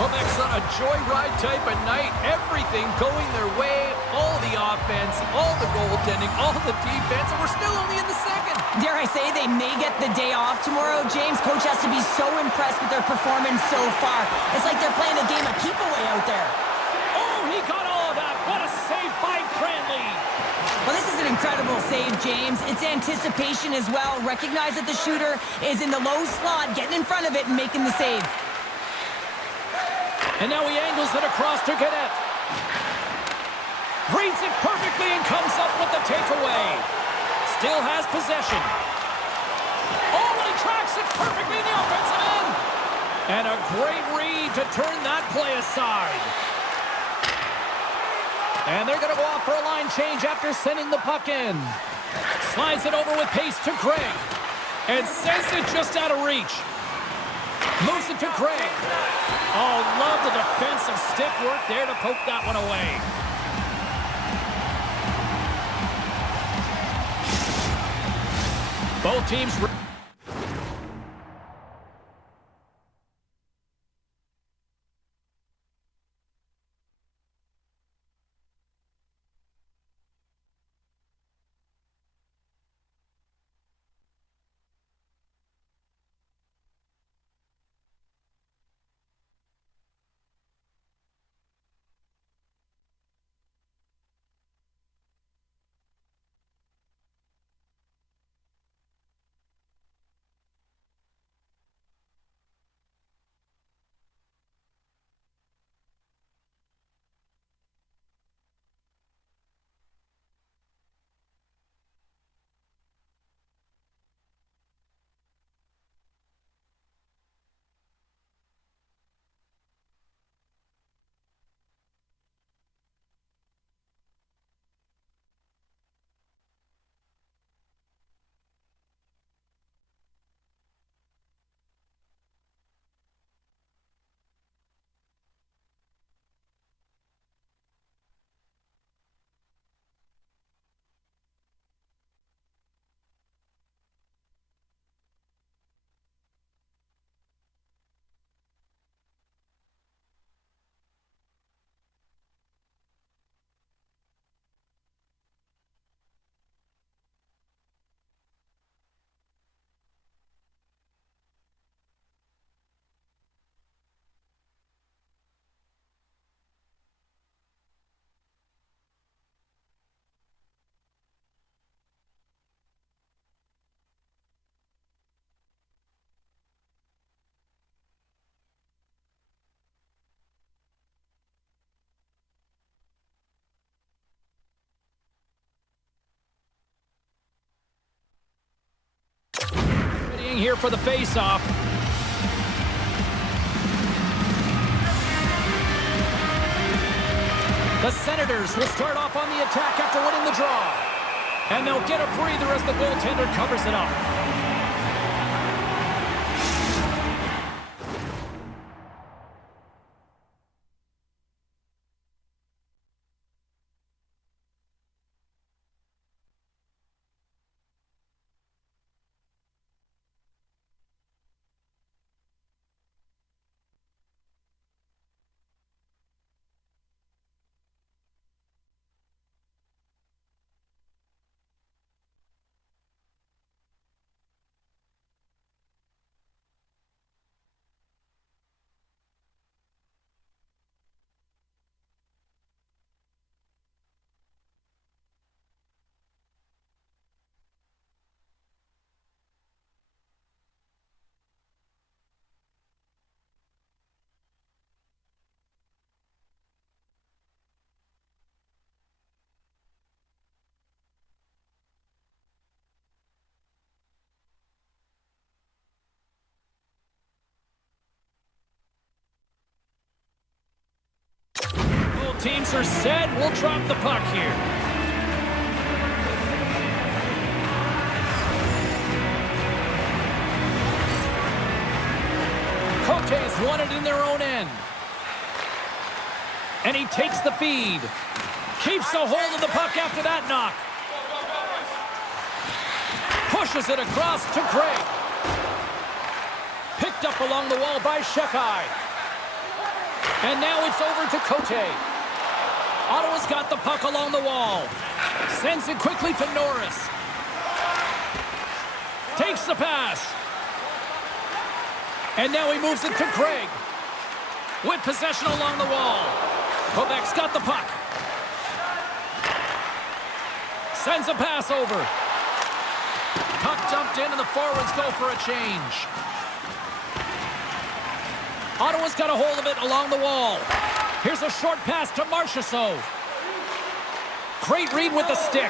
Quebec's on a joyride type of night. Everything going their way. All the offense, all the goaltending, all the defense, and we're still only in the second. Dare I say they may get the day off tomorrow, James? Coach has to be so impressed with their performance so far. It's like they're playing a game of keep-away out there. Oh, he got all of that. What a save by Cranley. Well, this is an incredible save, James. It's anticipation as well. Recognize that the shooter is in the low slot, getting in front of it and making the save. And now he angles it across to Cadet. Reads it perfectly and comes up with the takeaway. Still has possession. Oh, and he tracks it perfectly in the offensive end. And a great read to turn that play aside. And they're going to go off for a line change after sending the puck in. Slides it over with pace to Gray. And sends it just out of reach. Moves it to Craig. Oh, love the defensive stick work there to poke that one away. Both teams... here for the face-off. The Senators will start off on the attack after winning the draw. And they'll get a breather as the goaltender covers it up. Both teams are set. We'll drop the puck here. Cote's won it in their own end. And he takes the feed. Keeps a hold of the puck after that knock. Pushes it across to Craig. Picked up along the wall by S.O.A.C.J.V. And now it's over to Cote. Ottawa's got the puck along the wall. Sends it quickly to Norris. Takes the pass. And now he moves it to Craig. With possession along the wall. Quebec's got the puck. Sends a pass over. Puck dumped in and the forwards go for a change. Ottawa's got a hold of it along the wall. Here's a short pass to Marchessault. Great read with the stick.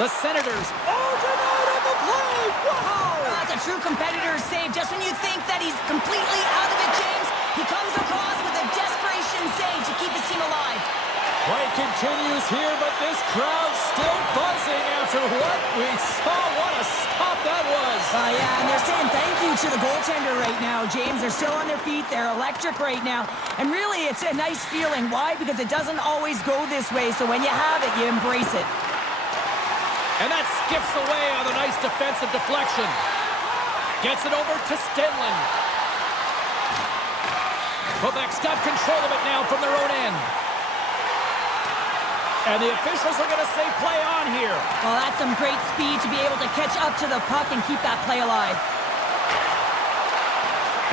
The Senators. Oh, denied on the play! Wow! That's a true competitor's save. Just when you think that he's completely out of it, James, he comes across with a desperation save to keep his team alive. Play continues here, but this crowd's still buzzing after what we saw. What a top that was. Yeah, and they're saying thank you to the goaltender right now, James. They're still on their feet. They're electric right now. And really, it's a nice feeling. Why? Because it doesn't always go this way. So when you have it, you embrace it. And that skips away on a nice defensive deflection. Gets it over to Stenlund. Quebec's got control of it now from their own end. And the officials are going to say play on here. Well, that's some great speed to be able to catch up to the puck and keep that play alive.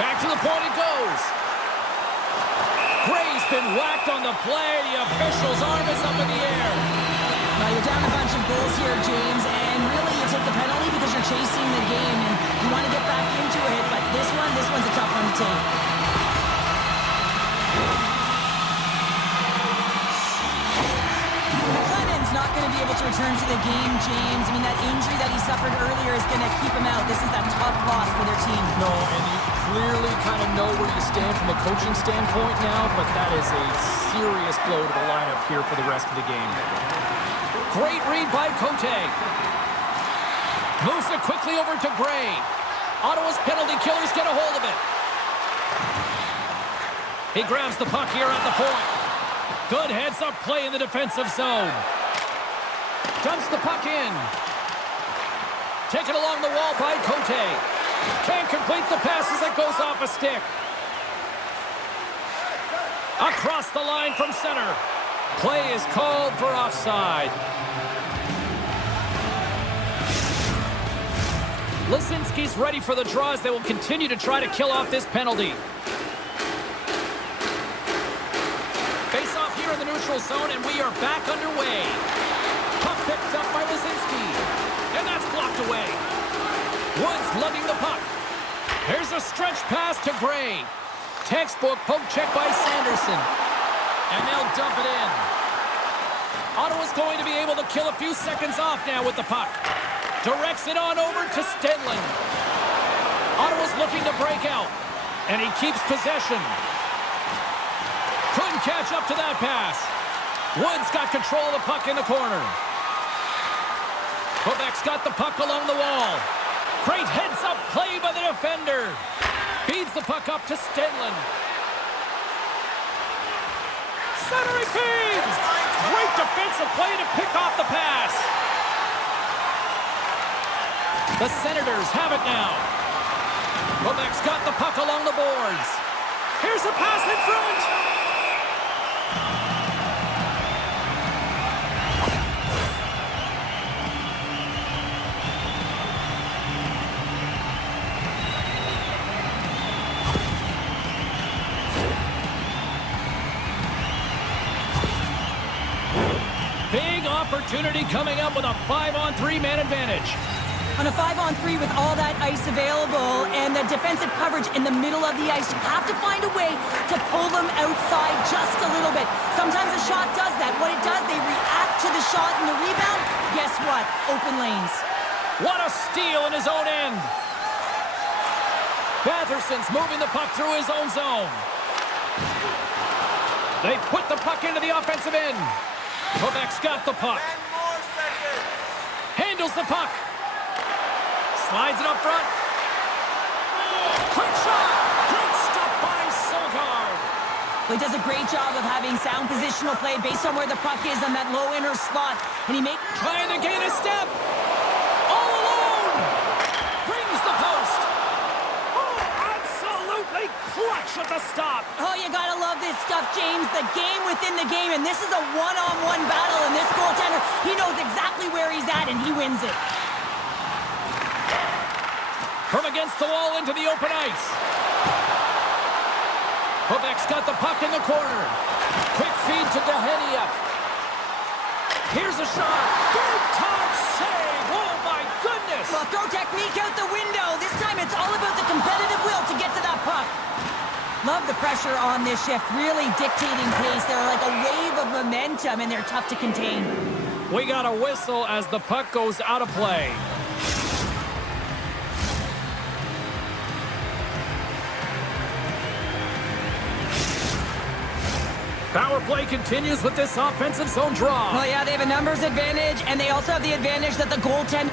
Back to the point it goes. Gray's been whacked on the play. The official's arm is up in the air. Now you're down a bunch of goals here, James, and really you take the penalty because you're chasing the game and you want to get back into it, but this one's a tough one to take. Not going to be able to return to the game, James. I mean, that injury that he suffered earlier is going to keep him out. This is that tough loss for their team. No, and you clearly kind of know where you stand from a coaching standpoint now, but that is a serious blow to the lineup here for the rest of the game. Great read by Cote. Moves it quickly over to Gray. Ottawa's penalty killers get a hold of it. He grabs the puck here at the point. Good heads-up play in the defensive zone. Dumps the puck in. Taken along the wall by Cote. Can't complete the pass as it goes off a stick. Across the line from center. Play is called for offside. Lisinski's ready for the draw as they will continue to try to kill off this penalty. Face off here in the neutral zone, and we are back underway. Puck picked up by Lisinski, and that's blocked away. Woods lugging the puck. Here's a stretch pass to Gray. Textbook poke check by Sanderson, and they'll dump it in. Ottawa's going to be able to kill a few seconds off now with the puck. Directs it on over to Stenlund. Ottawa's looking to break out, and he keeps possession. Couldn't catch up to that pass. Woods got control of the puck in the corner. Quebec's got the puck along the wall. Great heads-up play by the defender. Feeds the puck up to Stenlund. Centering feeds! Great defensive play to pick off the pass. The Senators have it now. Quebec's got the puck along the boards. Here's a pass in front. Big opportunity coming up with a 5-on-3 man advantage. On a 5-on-3 with all that ice available and the defensive coverage in the middle of the ice, you have to find a way to pull them outside just a little bit. Sometimes a shot does that. What it does, they react to the shot and the rebound. Guess what? Open lanes. What a steal in his own end. Batherson's moving the puck through his own zone. They put the puck into the offensive end. Quebec's got the puck. Handles the puck. Slides it up front. Quick shot. Great stop by S.O.A.C.J.V. He does a great job of having sound positional play based on where the puck is on that low inner slot. And he trying to gain a step. All alone. Brings the post. Oh, absolutely clutch at the stop. Oh, you gotta love this stuff, James. The game within the game. And this is a one-on-one battle. And this goaltender, he knows exactly where he's at and he wins it. From against the wall into the open ice. Quebec's got the puck in the corner. Quick feed to Dehenia. Here's a shot. Big time save. Oh, my goodness. Well, throw technique out the window. This time it's all about the competitive will to get to that puck. Love the pressure on this shift. Really dictating pace. They're like a wave of momentum, and they're tough to contain. We got a whistle as the puck goes out of play. Power play continues with this offensive zone draw. Well, yeah, they have a numbers advantage, and they also have the advantage that the goaltender...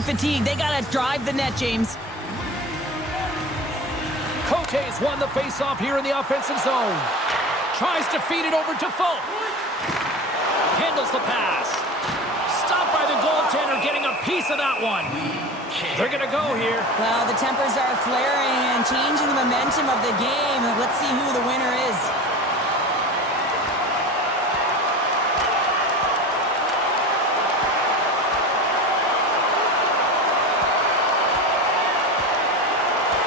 clearly fatigued. They got to drive the net, James. Cote's won the face-off here in the offensive zone. Tries to feed it over to Folk. Handles the pass. Stopped by the goaltender, getting a piece of that one. They're going to go here. Well, the tempers are flaring and changing the momentum of the game. Let's see who the winner is.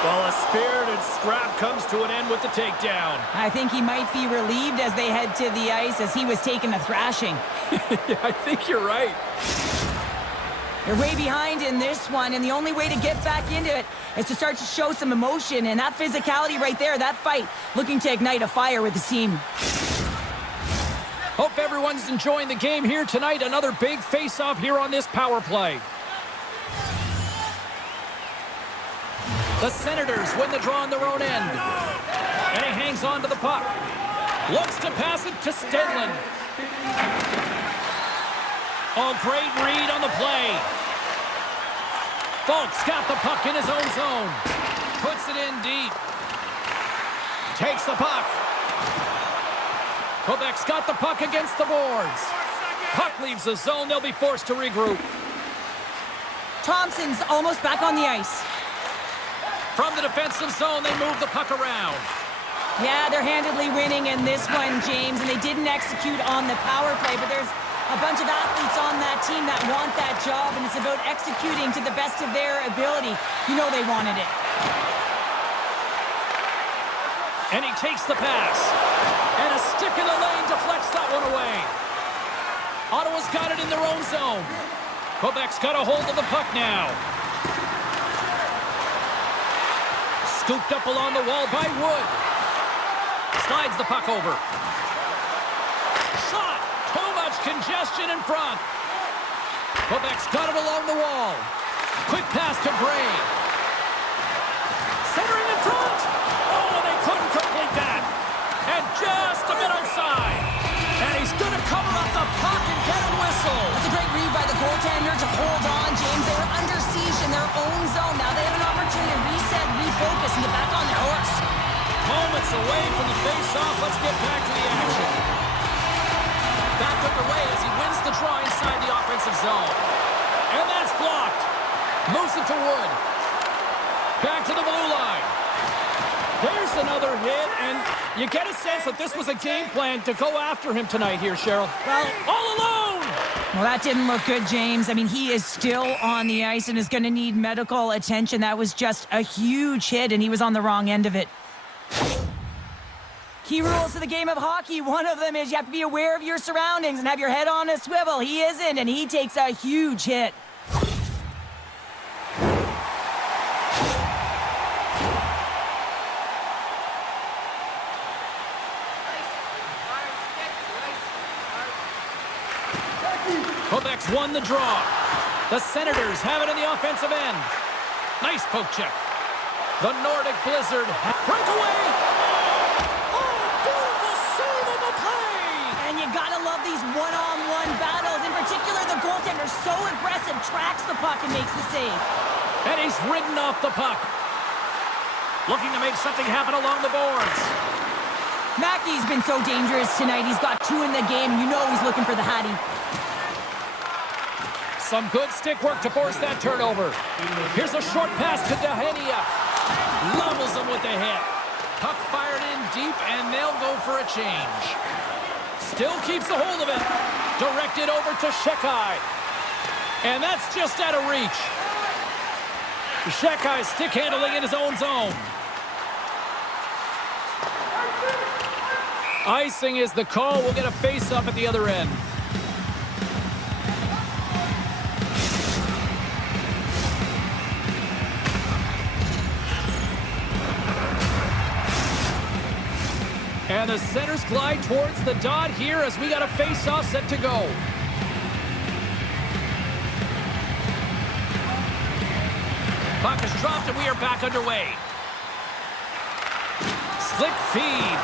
Well, a spirited scrap comes to an end with the takedown. I think he might be relieved as they head to the ice as he was taking a thrashing. Yeah, I think you're right. They're way behind in this one, and the only way to get back into it is to start to show some emotion, and that physicality right there, that fight, looking to ignite a fire with the team. Hope everyone's enjoying the game here tonight. Another big face-off here on this power play. The Senators win the draw on their own end. And he hangs on to the puck. Looks to pass it to Stedland. Oh, great read on the play. Folk's got the puck in his own zone. Puts it in deep. Takes the puck. Quebec's got the puck against the boards. Puck leaves the zone. They'll be forced to regroup. Thompson's almost back on the ice. From the defensive zone, they move the puck around. Yeah, they're handedly winning in this one, James, and they didn't execute on the power play, but there's a bunch of athletes on that team that want that job, and it's about executing to the best of their ability. You know they wanted it. And he takes the pass. And a stick in the lane deflects that one away. Ottawa's got it in their own zone. Quebec's got a hold of the puck now. Scooped up along the wall by Wood. Slides the puck over. Shot! Too much congestion in front. Quebec's got it along the wall. Quick pass to Gray. Centering in front. Oh, they couldn't complete that. And just a bit outside. And he's going to cover up the puck and get a whistle. That's a great read by the goaltender to hold on, James. They were under siege in their own zone. Now they have an opportunity to reset, refocus, and get back on their horse. Moments away from the face-off. Let's get back to the action. Back underway as he wins the draw inside the offensive zone. And that's blocked. Moves it to Wood. Back to the blue line. There's another hit, and you get a sense that this was a game plan to go after him tonight here, Cheryl. Well, all alone! Well, that didn't look good, James. I mean, he is still on the ice and is going to need medical attention. That was just a huge hit, and he was on the wrong end of it. Key rules of the game of hockey. One of them is you have to be aware of your surroundings and have your head on a swivel. He isn't, and he takes a huge hit. Quebec's won the draw. The Senators have it in the offensive end. Nice poke check. The Nordic Blizzard breakaway. Oh, beautiful save on the play. And you gotta love these one-on-one battles. In particular, the goaltender, so aggressive, tracks the puck and makes the save. And he's ridden off the puck. Looking to make something happen along the boards. Mackey's been so dangerous tonight. He's got 2 in the game. You know he's looking for the Hattie. Some good stick work to force that turnover. Here's a short pass to Dahenia. Levels him with the hit. Puck fired in deep, and they'll go for a change. Still keeps a hold of it. Directed over to Shekai. And that's just out of reach. Shekai stick handling in his own zone. Icing is the call. We'll get a face-up at the other end. And the centers glide towards the dot here as we got a face-off set to go. Puck is dropped and we are back underway. Slick feed.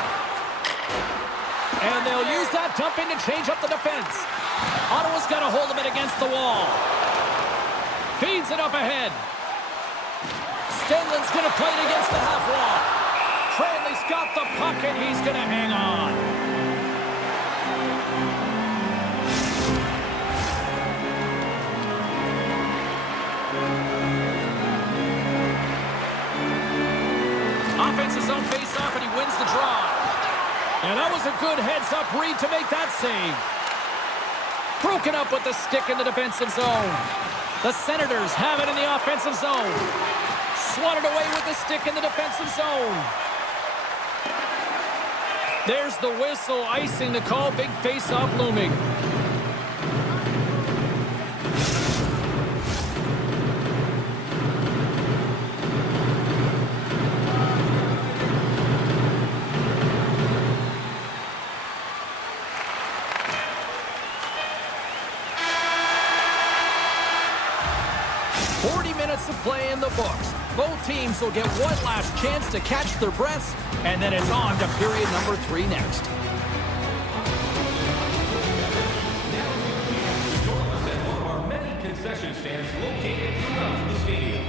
And they'll use that dump in to change up the defense. Ottawa's got a hold of it against the wall. Feeds it up ahead. Stenlin's going to play it against the half wall. Cranley's got the puck, and he's going to hang on. Offensive zone face-off, and he wins the draw. And that was a good heads-up read to make that save. Broken up with the stick in the defensive zone. The Senators have it in the offensive zone. Swatted away with the stick in the defensive zone. There's the whistle, icing the call. Big face-off looming. To play in the books. Both teams will get one last chance to catch their breaths, and then it's on to period number 3 next. Join us at one of our many concession stands located throughout the stadium.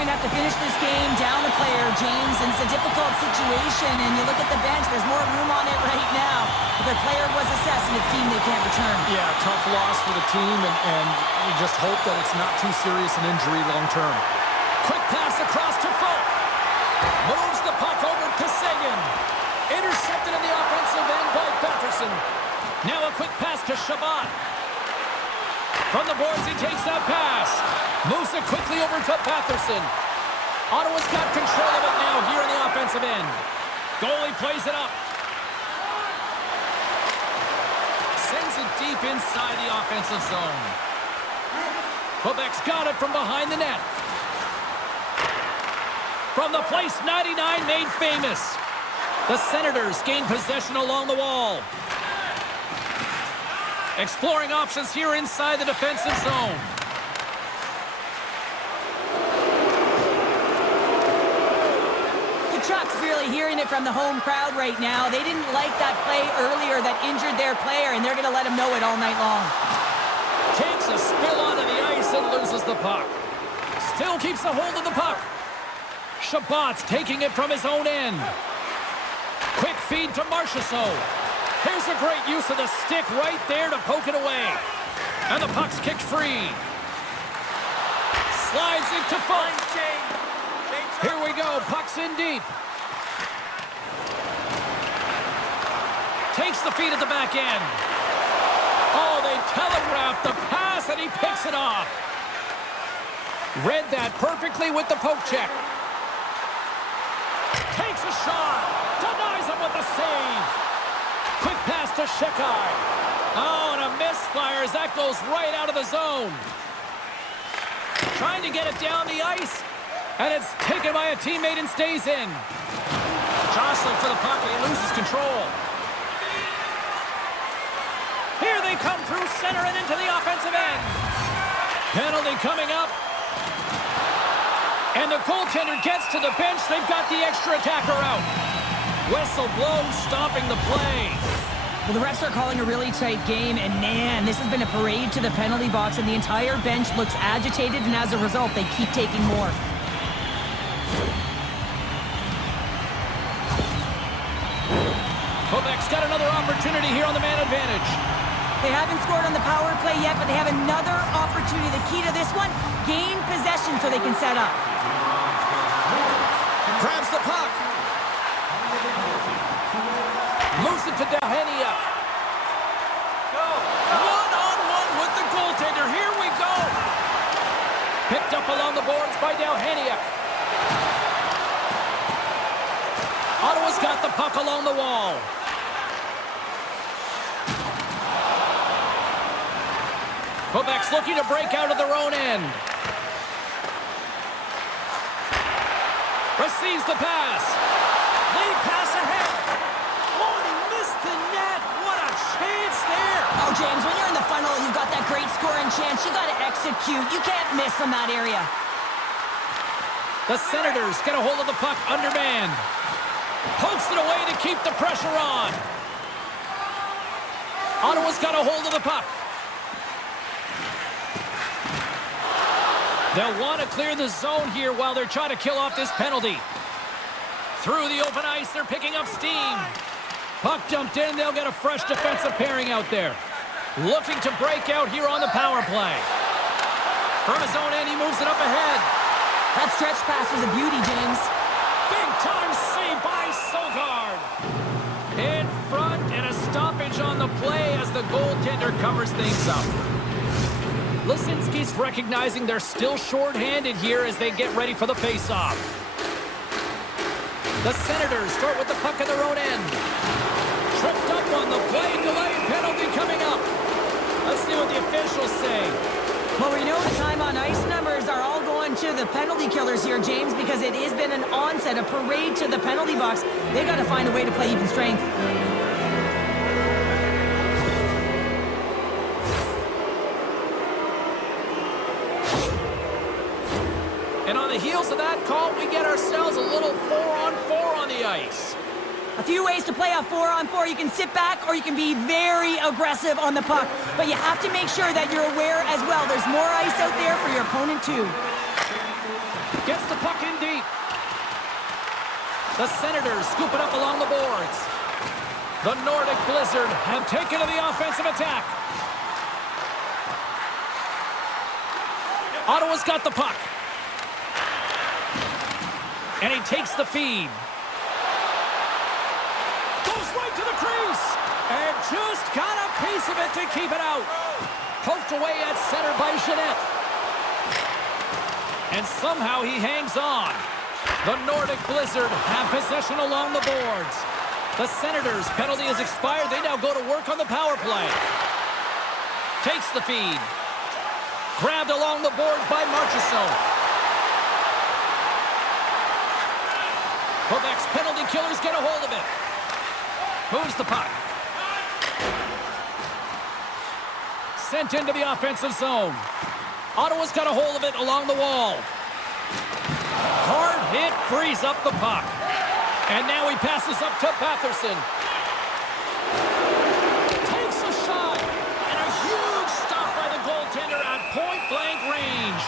going to have to finish this game down a player, James, and it's a difficult situation. And you look at the bench, there's more room on it right now. But their player was assessed, and it's a team they can't return. Yeah, tough loss for the team, and you just hope that it's not too serious an injury long term. Quick pass across to Folk. Moves the puck over to Saison. Intercepted in the offensive end by Batherson. Now a quick pass to Chabot. From the boards, he takes that pass. Moves it quickly over to Batherson. Ottawa's got control of it now here in the offensive end. Goalie plays it up. Sends it deep inside the offensive zone. Quebec's got it from behind the net. From the place 99 made famous. The Senators gain possession along the wall. Exploring options here inside the defensive zone. The Chucks really hearing it from the home crowd right now. They didn't like that play earlier that injured their player, and they're going to let him know it all night long. Takes a spill onto the ice and loses the puck. Still keeps a hold of the puck. Chabot's taking it from his own end. Quick feed to Marchessault. Here's a great use of the stick right there to poke it away. And the puck's kicked free. Slides into Folk. Here we go. Puck's in deep. Takes the feed at the back end. Oh, they telegraphed the pass, and he picks it off. Read that perfectly with the poke check. Takes a shot. Denies him with the save. Quick pass to Shekai. Oh, and a misfire as that goes right out of the zone. Trying to get it down the ice. And it's taken by a teammate and stays in. Jostling for the puck, and he loses control. Here they come through center and into the offensive end. Penalty coming up. And the goaltender gets to the bench. They've got the extra attacker out. Whistle blows, stopping the play. Well, the refs are calling a really tight game, and man, this has been a parade to the penalty box, and the entire bench looks agitated, and as a result, they keep taking more. Quebec's got another opportunity here on the man advantage. They haven't scored on the power play yet, but they have another opportunity. The key to this one, gain possession so they can set up. Grabs the puck. Moves it to Dahenia. One-on-one with the goaltender. Here we go. Picked up along the boards by Dahenia. Ottawa's got the puck along the wall. Quebec's looking to break out of their own end. Receives the pass. Lead pass ahead. Oh, and he missed the net. What a chance there. Oh, James, when you're in the final, you've got that great scoring chance. You got to execute. You can't miss from that area. The Senators get a hold of the puck undermanned. Pokes it away to keep the pressure on. Ottawa's got a hold of the puck. They'll want to clear the zone here while they're trying to kill off this penalty. Through the open ice, they're picking up steam. Puck dumped in, they'll get a fresh defensive pairing out there. Looking to break out here on the power play. From his own end, he moves it up ahead. That stretch pass was a beauty, James. Big time save by S.O.A.C.J.V. In front, and a stoppage on the play as the goaltender covers things up. Lisinski's recognizing they're still short-handed here as they get ready for the face-off. The Senators start with the puck at their own end. Tripped up on the play, delayed penalty coming up. Let's see what the officials say. Well, we know the time on ice numbers are all going to the penalty killers here, James, because it has been an onset, a parade to the penalty box. They got to find a way to play even strength. And on the heels of that call, we get ourselves a little 4-on-4 on the ice. A few ways to play a 4-on-4. You can sit back or you can be very aggressive on the puck. But you have to make sure that you're aware as well. There's more ice out there for your opponent too. Gets the puck in deep. The Senators scoop it up along the boards. The Nordic Blizzard have taken to the offensive attack. Ottawa's got the puck. And he takes the feed. Goes right to the crease. And just got a piece of it to keep it out. Poked away at center by Jeanette. And somehow he hangs on. The Nordic Blizzard have possession along the boards. The Senators' penalty has expired. They now go to work on the power play. Takes the feed. Grabbed along the boards by Marchessault. Quebec's penalty killers get a hold of it. Moves the puck. Sent into the offensive zone. Ottawa's got a hold of it along the wall. Hard hit frees up the puck. And now he passes up to Batherson. Takes a shot. And a huge stop by the goaltender at point-blank range.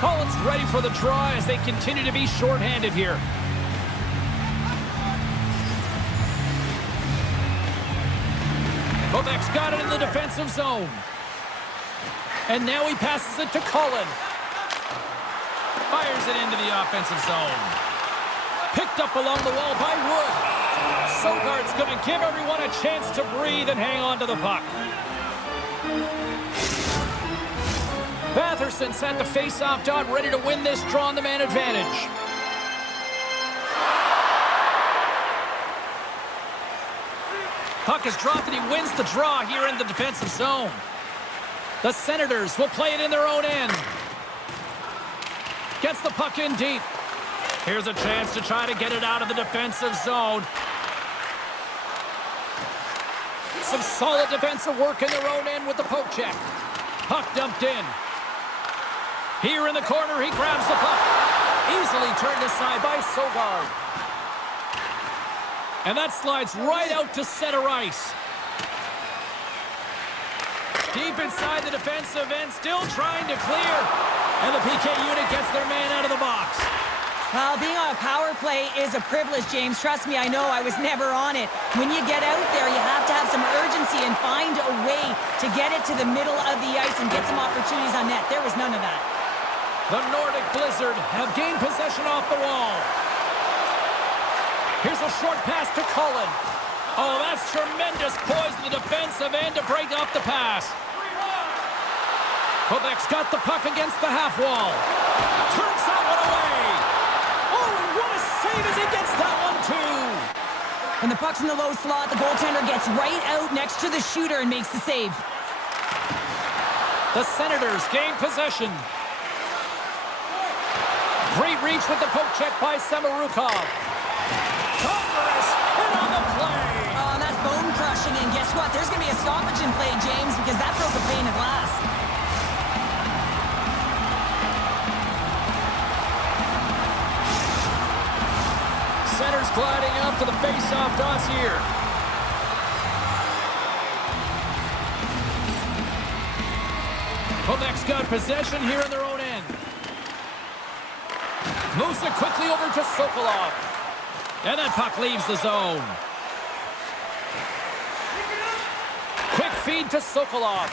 Collins ready for the draw as they continue to be shorthanded here. Quebec's got it in the defensive zone. And now he passes it to Cullen. Fires it into the offensive zone. Picked up along the wall by Wood. Sogard's going to give everyone a chance to breathe and hang on to the puck. Batherson sent the face-off dot, ready to win this draw on the man advantage. Puck is dropped and he wins the draw here in the defensive zone. The Senators will play it in their own end. Gets the puck in deep. Here's a chance to try to get it out of the defensive zone. Some solid defensive work in their own end with the poke check. Puck dumped in. Here in the corner, he grabs the puck. Easily turned aside by Sogard. And that slides right out to center ice. Deep inside the defensive end, still trying to clear. And the PK unit gets their man out of the box. Well, being on a power play is a privilege, James. Trust me, I know. I was never on it. When you get out there, you have to have some urgency and find a way to get it to the middle of the ice and get some opportunities on net. There was none of that. The Nordic Blizzard have gained possession off the wall. Here's a short pass to Cullen. Oh, that's tremendous poise in the defensive end to break off the pass. Quebec's got the puck against the half wall. Turns that one away. Oh, and what a save as he gets that one, too. When the puck's in the low slot, the goaltender gets right out next to the shooter and makes the save. The Senators gain possession. Great reach with the poke check by Samorukov. Congress hit on the play. Oh, and that's bone crushing. And guess what? There's going to be a stoppage in play, James, because that broke a pane of glass. Centers gliding up to the face-off dots here. Quebec's got possession here in their own end. Moves it quickly over to Sokolov. And that puck leaves the zone. Quick feed to Sokolov.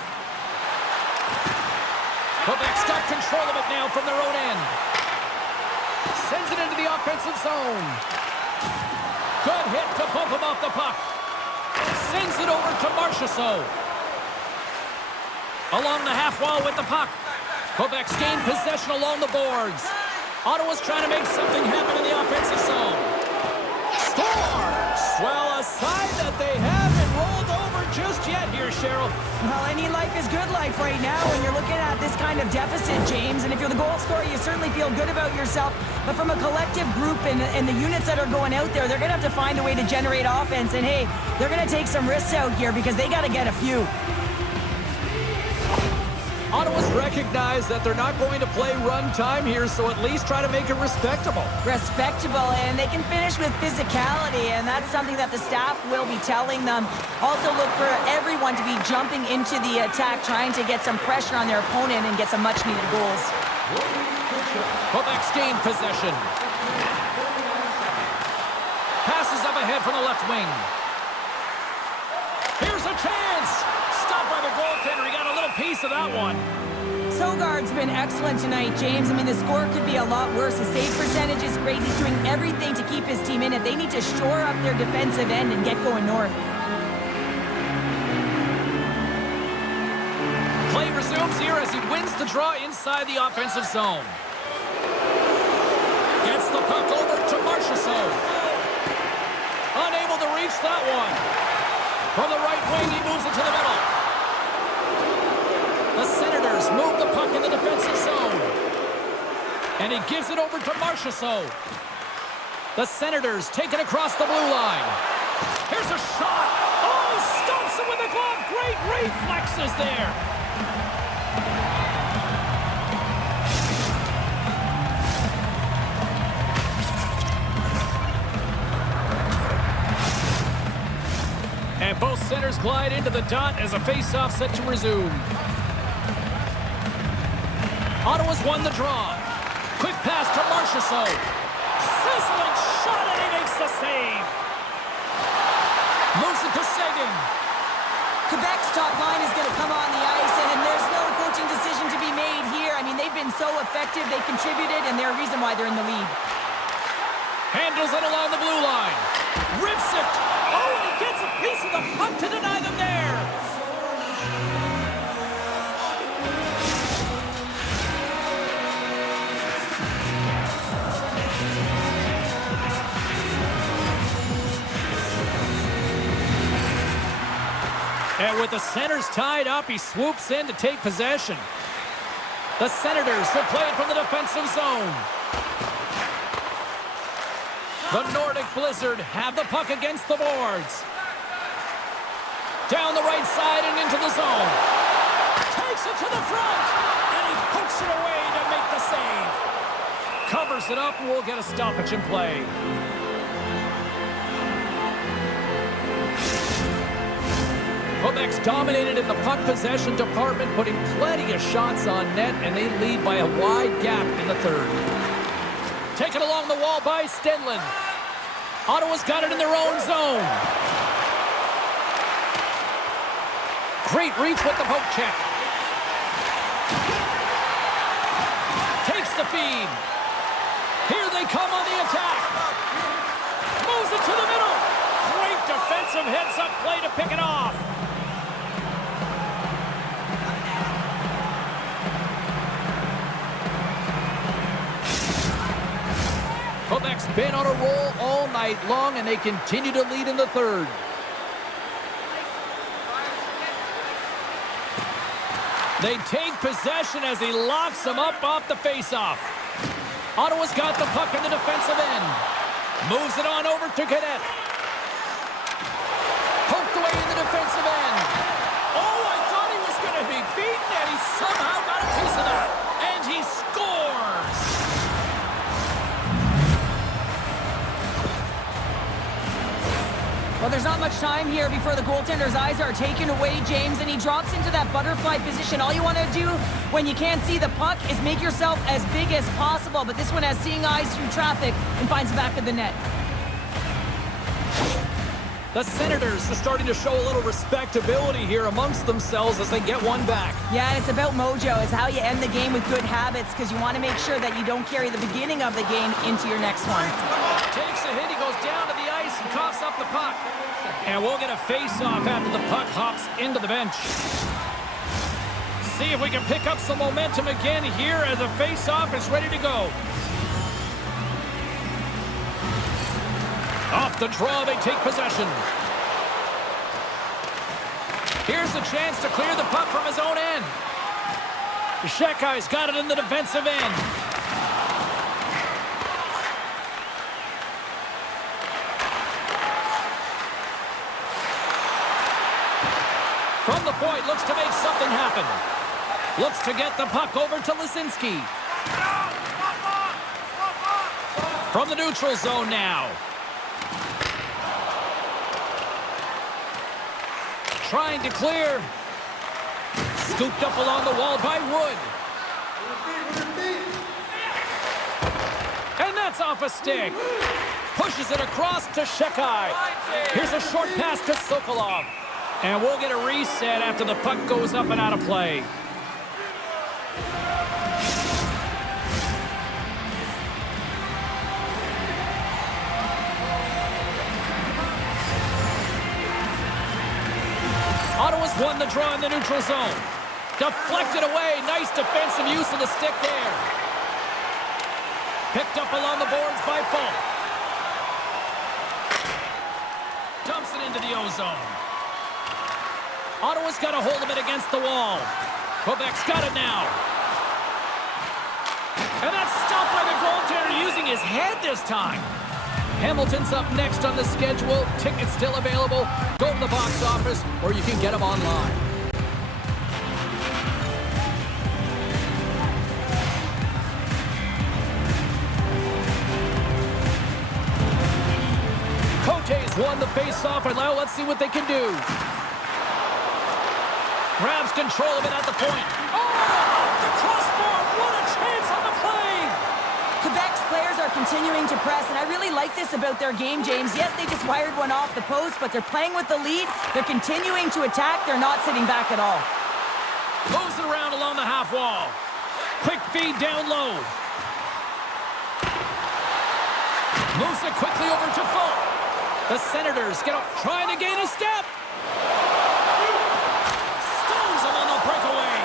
Quebec's got control of it now from their own end. Sends it into the offensive zone. Good hit to bump him off the puck. Sends it over to Marchessault. Along the half wall with the puck. Quebec's gained possession along the boards. Ottawa's trying to make something happen in the offensive zone. Scores! Well, a side that they haven't rolled over just yet here, Cheryl. Well, any life is good life right now when you're looking at this kind of deficit, James. And if you're the goal scorer, you certainly feel good about yourself. But from a collective group and the units that are going out there, they're going to have to find a way to generate offense. And, hey, they're going to take some risks out here because they got to get a few. Ottawa's recognized that they're not going to play run time here, so at least try to make it respectable. Respectable, and they can finish with physicality, and that's something that the staff will be telling them. Also look for everyone to be jumping into the attack, trying to get some pressure on their opponent and get some much-needed goals. Quebec's gained possession. Passes up ahead from the left wing. Here's a chance! Stopped by the goaltender. He got a little piece of that one. Sogard's been excellent tonight, James. I mean, the score could be a lot worse. His save percentage is great. He's doing everything to keep his team in it. They need to shore up their defensive end and get going north. Play resumes here as he wins the draw inside the offensive zone. Gets the puck over to Marchessault. Unable to reach that one. From the right wing, he moves it to the middle. The Senators move the puck in the defensive zone. And he gives it over to Marchessault. The Senators take it across the blue line. Here's a shot. Oh, he stomps it with the glove. Great reflexes there. And both centers glide into the dot as a face-off set to resume. Ottawa's won the draw. Quick pass to Marchessault. Sizzling shot, and he makes the save. Moves it to Saison. Quebec's top line is going to come on the ice, and there's no coaching decision to be made here. I mean, they've been so effective. They contributed, and they're a reason why they're in the lead. Handles it along the blue line. Rips it. Oh, and he gets a piece of the puck to deny them there. And with the centers tied up, he swoops in to take possession. The Senators will play it from the defensive zone. The Nordic Blizzard have the puck against the boards. Down the right side and into the zone. Takes it to the front. And he pokes it away to make the save. Covers it up and we'll get a stoppage in play. Quebec's dominated in the puck possession department, putting plenty of shots on net, and they lead by a wide gap in the third. Taken along the wall by Stenlund. Ottawa's got it in their own zone. Great reach with the poke check. Takes the feed. Here they come on the attack. Moves it to the middle. Great defensive heads-up play to pick it off. Quebec's been on a roll all night long, and they continue to lead in the third. They take possession as he locks them up off the faceoff. Ottawa's got the puck in the defensive end. Moves it on over to Cadet. Poked away in the defensive end. Oh, I thought he was going to be beaten, and he somehow got a piece of that. And he scores! Well, there's not much time here before the goaltender's eyes are taken away, James, and he drops into that butterfly position. All you want to do when you can't see the puck is make yourself as big as possible, but this one has seeing eyes through traffic and finds the back of the net. The Senators are starting to show a little respectability here amongst themselves as they get one back. Yeah, and it's about mojo. It's how you end the game with good habits, because you want to make sure that you don't carry the beginning of the game into your next one. Takes a hit, he goes down to the ice and coughs up the puck. And we'll get a face-off after the puck hops into the bench. See if we can pick up some momentum again here as the face-off is ready to go. Off the draw, they take possession. Here's the chance to clear the puck from his own end. Shekai's got it in the defensive end. From the point, looks to make something happen. Looks to get the puck over to Lisinski. From the neutral zone now. Trying to clear. Scooped up along the wall by Wood. And that's off a stick. Pushes it across to Shekai. Here's a short pass to Sokolov. And we'll get a reset after the puck goes up and out of play. Ottawa's won the draw in the neutral zone. Deflected away. Nice defensive use of the stick there. Picked up along the boards by Folk. Dumps it into the O-zone. Ottawa's got a hold of it against the wall. Quebec's got it now. And that's stopped by the goaltender using his head this time. Hamilton's up next on the schedule. Tickets still available. Go to the box office, or you can get them online. Cote's won the face-off, and now let's see what they can do. Grabs control of it at the point. Oh, the crossbar! What a chance on the play! Quebec's players are continuing to press, and I really like this about their game, James. Yes, they just wired one off the post, but they're playing with the lead. They're continuing to attack. They're not sitting back at all. Moves it around along the half wall. Quick feed down low. Moves it quickly over to Folk. The Senators trying to gain a step. Stones him on the breakaway.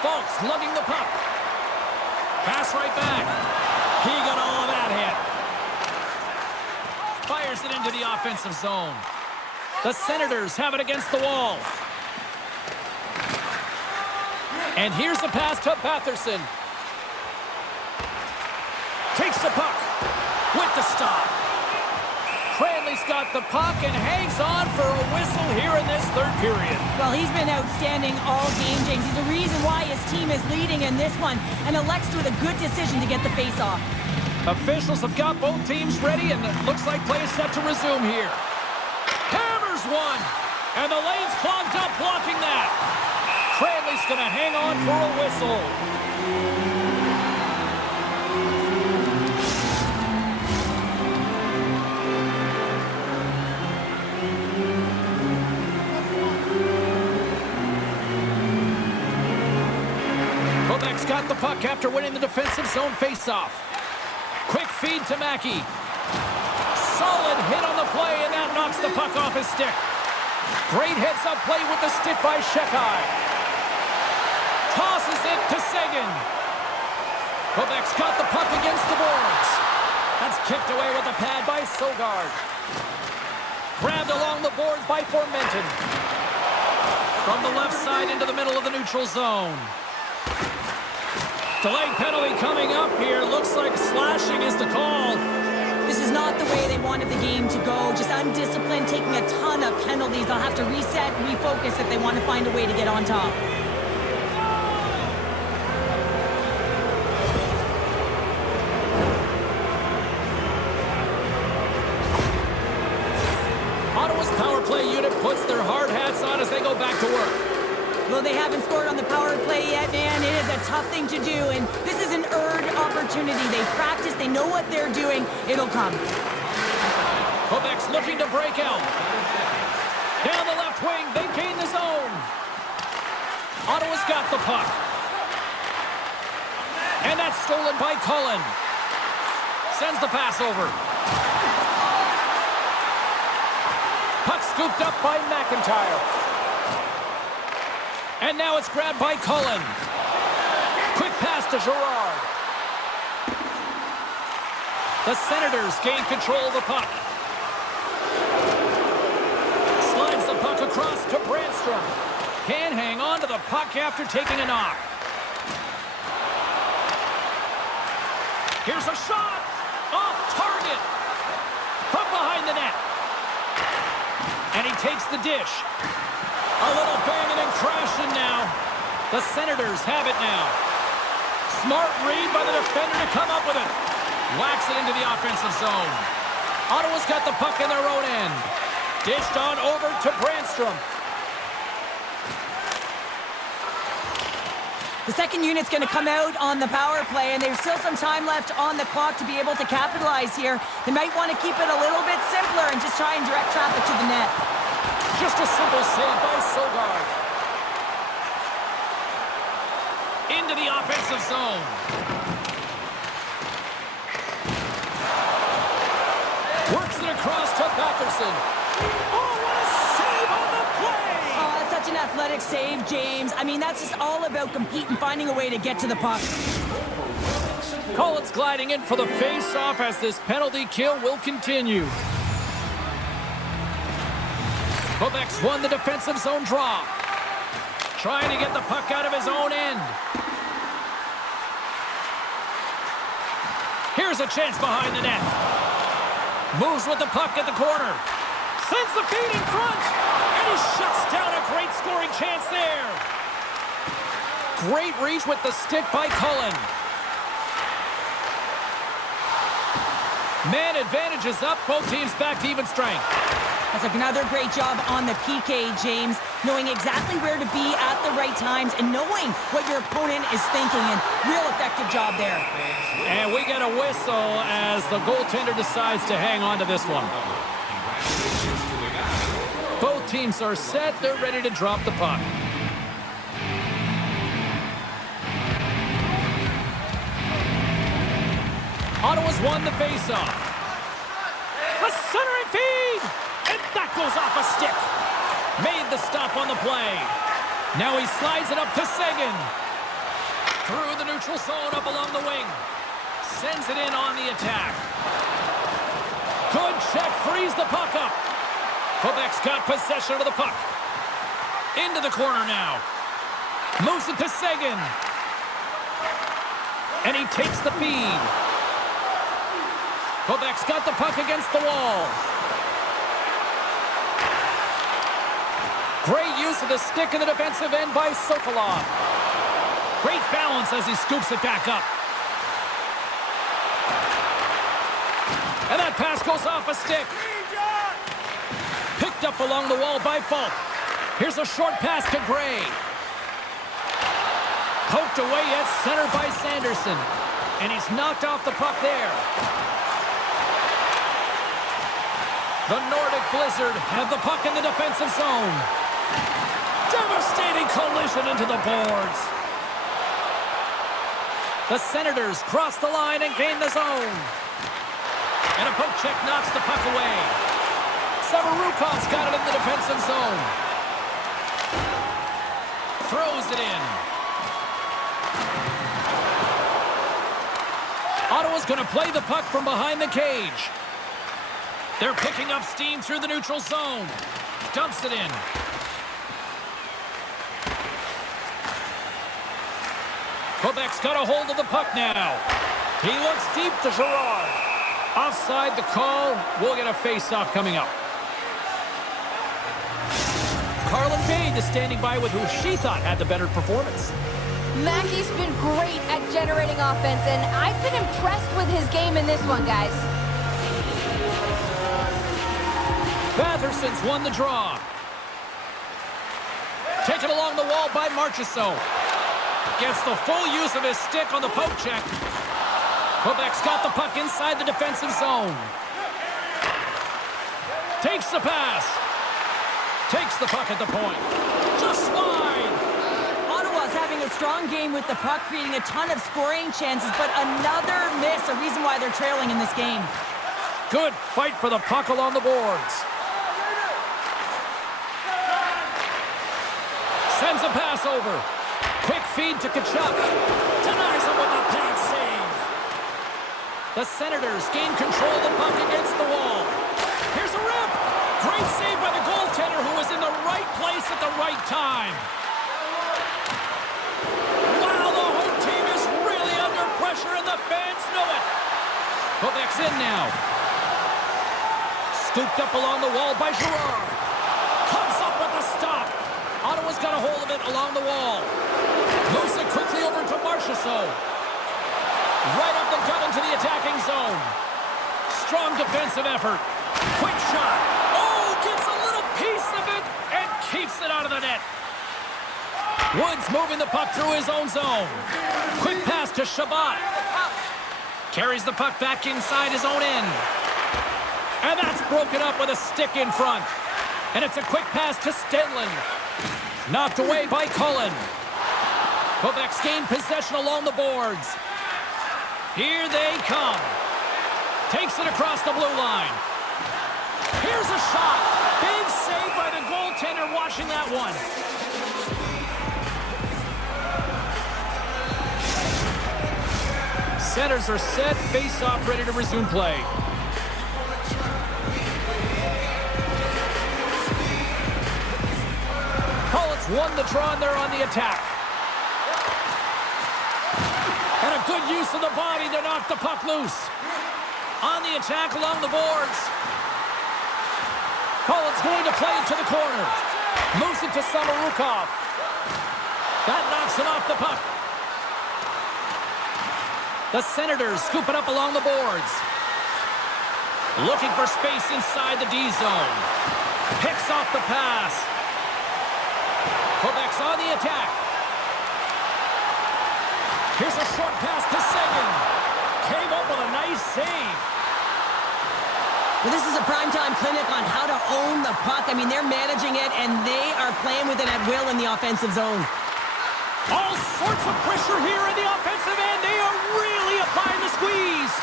Folk's lugging the puck. Pass right back. He got all of that hit. Fires it into the offensive zone. The Senators have it against the wall. And here's the pass to Batherson. Takes the puck with the stop. Cranley's got the puck and hangs on for a whistle here in this third period. Well, he's been outstanding all game, James. He's the reason why his team is leading in this one, and elects with a good decision to get the face-off. Officials have got both teams ready, and it looks like play is set to resume here. Hammers one, and the lane's clogged up blocking that. Cranley's going to hang on for a whistle. Quebec's got the puck after winning the defensive zone faceoff. Quick feed to Mackey. Solid hit on the play, and that knocks the puck off his stick. Great heads-up play with the stick by Shekai. Tosses it to Sagan. Quebec's got the puck against the boards. That's kicked away with a pad by Sogard. Grabbed along the boards by Formenton. From the left side into the middle of the neutral zone. Delayed penalty coming up here. Looks like slashing is the call. This is not the way they wanted the game to go. Just undisciplined, taking a ton of penalties. They'll have to reset, refocus if they want to find a way to get on top. Ottawa's power play unit puts their hard hats on as they go back to work. Well, they haven't scored on the power play yet, man. It is a tough thing to do, and this is an earned opportunity. They practice, they know what they're doing. It'll come. Quebec's looking to break out. Down the left wing, they gain the zone. Ottawa's got the puck. And that's stolen by Cullen. Sends the pass over. Puck scooped up by McIntyre. And now it's grabbed by Cullen. Quick pass to Girard. The Senators gain control of the puck. Slides the puck across to Brandstrom. Can't hang on to the puck after taking a knock. Here's a shot. Off target. From behind the net. And he takes the dish. A little banging and crashing now. The Senators have it now. Smart read by the defender to come up with it. Whacks it into the offensive zone. Ottawa's got the puck in their own end. Dished on over to Brandstrom. The second unit's going to come out on the power play, and there's still some time left on the clock to be able to capitalize here. They might want to keep it a little bit simpler and just try and direct traffic to the net. Just a simple save by Sogard. Into the offensive zone. Works it across to Patterson. Oh, what a save on the play! Oh, it's such an athletic save, James. I mean, that's just all about competing, finding a way to get to the puck. Collins gliding in for the face-off as this penalty kill will continue. Quebec's won the defensive zone draw. Trying to get the puck out of his own end. Here's a chance behind the net. Moves with the puck at the corner. Sends the feed in front. And he shuts down a great scoring chance there. Great reach with the stick by Cullen. Man advantage is up. Both teams back to even strength. That's another great job on the PK, James. Knowing exactly where to be at the right times and knowing what your opponent is thinking. And real effective job there. And we get a whistle as the goaltender decides to hang on to this one. Both teams are set. They're ready to drop the puck. Ottawa's won the faceoff. A centering feed! And that goes off a stick. Made the stop on the play. Now he slides it up to Saison. Through the neutral zone up along the wing. Sends it in on the attack. Good check, frees the puck up. Quebec's got possession of the puck. Into the corner now. Moves it to Saison. And he takes the feed. Quebec's got the puck against the wall. Great use of the stick in the defensive end by Sokolov. Great balance as he scoops it back up. And that pass goes off a stick. Picked up along the wall by Falk. Here's a short pass to Gray. Poked away at center by Sanderson. And he's knocked off the puck there. The Nordic Blizzard have the puck in the defensive zone. Devastating collision into the boards. The Senators cross the line and gain the zone. And a poke check knocks the puck away. Severukov's got it in the defensive zone. Throws it in. Ottawa's going to play the puck from behind the cage. They're picking up steam through the neutral zone. Dumps it in. Quebec's got a hold of the puck now. He looks deep to Girard. Offside the call. We'll get a face-off coming up. Carlin Bade is standing by with who she thought had the better performance. Mackey's been great at generating offense, and I've been impressed with his game in this one, guys. Batherson's won the draw. Taken along the wall by Marchessault. Gets the full use of his stick on the poke check. Quebec's got the puck inside the defensive zone. Takes the pass. Takes the puck at the point. Just wide. Ottawa's having a strong game with the puck, creating a ton of scoring chances, but another miss, a reason why they're trailing in this game. Good fight for the puck along the boards. Sends a pass over. Quick feed to Kachuk. Denies him with a pad save. The Senators gain control of the puck against the wall. Here's a rip. Great save by the goaltender who was in the right place at the right time. Wow, the home team is really under pressure and the fans know it. Quebec's in now. Scooped up along the wall by Girard. Comes up with the stop. Ottawa's Cheryl's got a hold of it along the wall. Moves it quickly over to Marchessault. Right up the gut into the attacking zone. Strong defensive effort. Quick shot. Oh, gets a little piece of it and keeps it out of the net. Woods moving the puck through his own zone. Quick pass to Chabot. Carries the puck back inside his own end. And that's broken up with a stick in front. And it's a quick pass to Stenlund. Knocked away by Cullen. Quebec's gained possession along the boards. Here they come. Takes it across the blue line. Here's a shot. Big save by the goaltender watching that one. Centers are set. Face-off ready to resume play. Collins won the draw and they're on the attack. And a good use of the body to knock the puck loose. On the attack along the boards. Collins going to play it to the corner. Moves it to Samorukov. That knocks it off the puck. The Senators scoop it up along the boards. Looking for space inside the D zone. Picks off the pass. Quebec's on the attack. Here's a short pass to Saison. Came up with a nice save. Well, this is a primetime clinic on how to own the puck. I mean, they're managing it, and they are playing with it at will in the offensive zone. All sorts of pressure here in the offensive end. They are really applying the squeeze.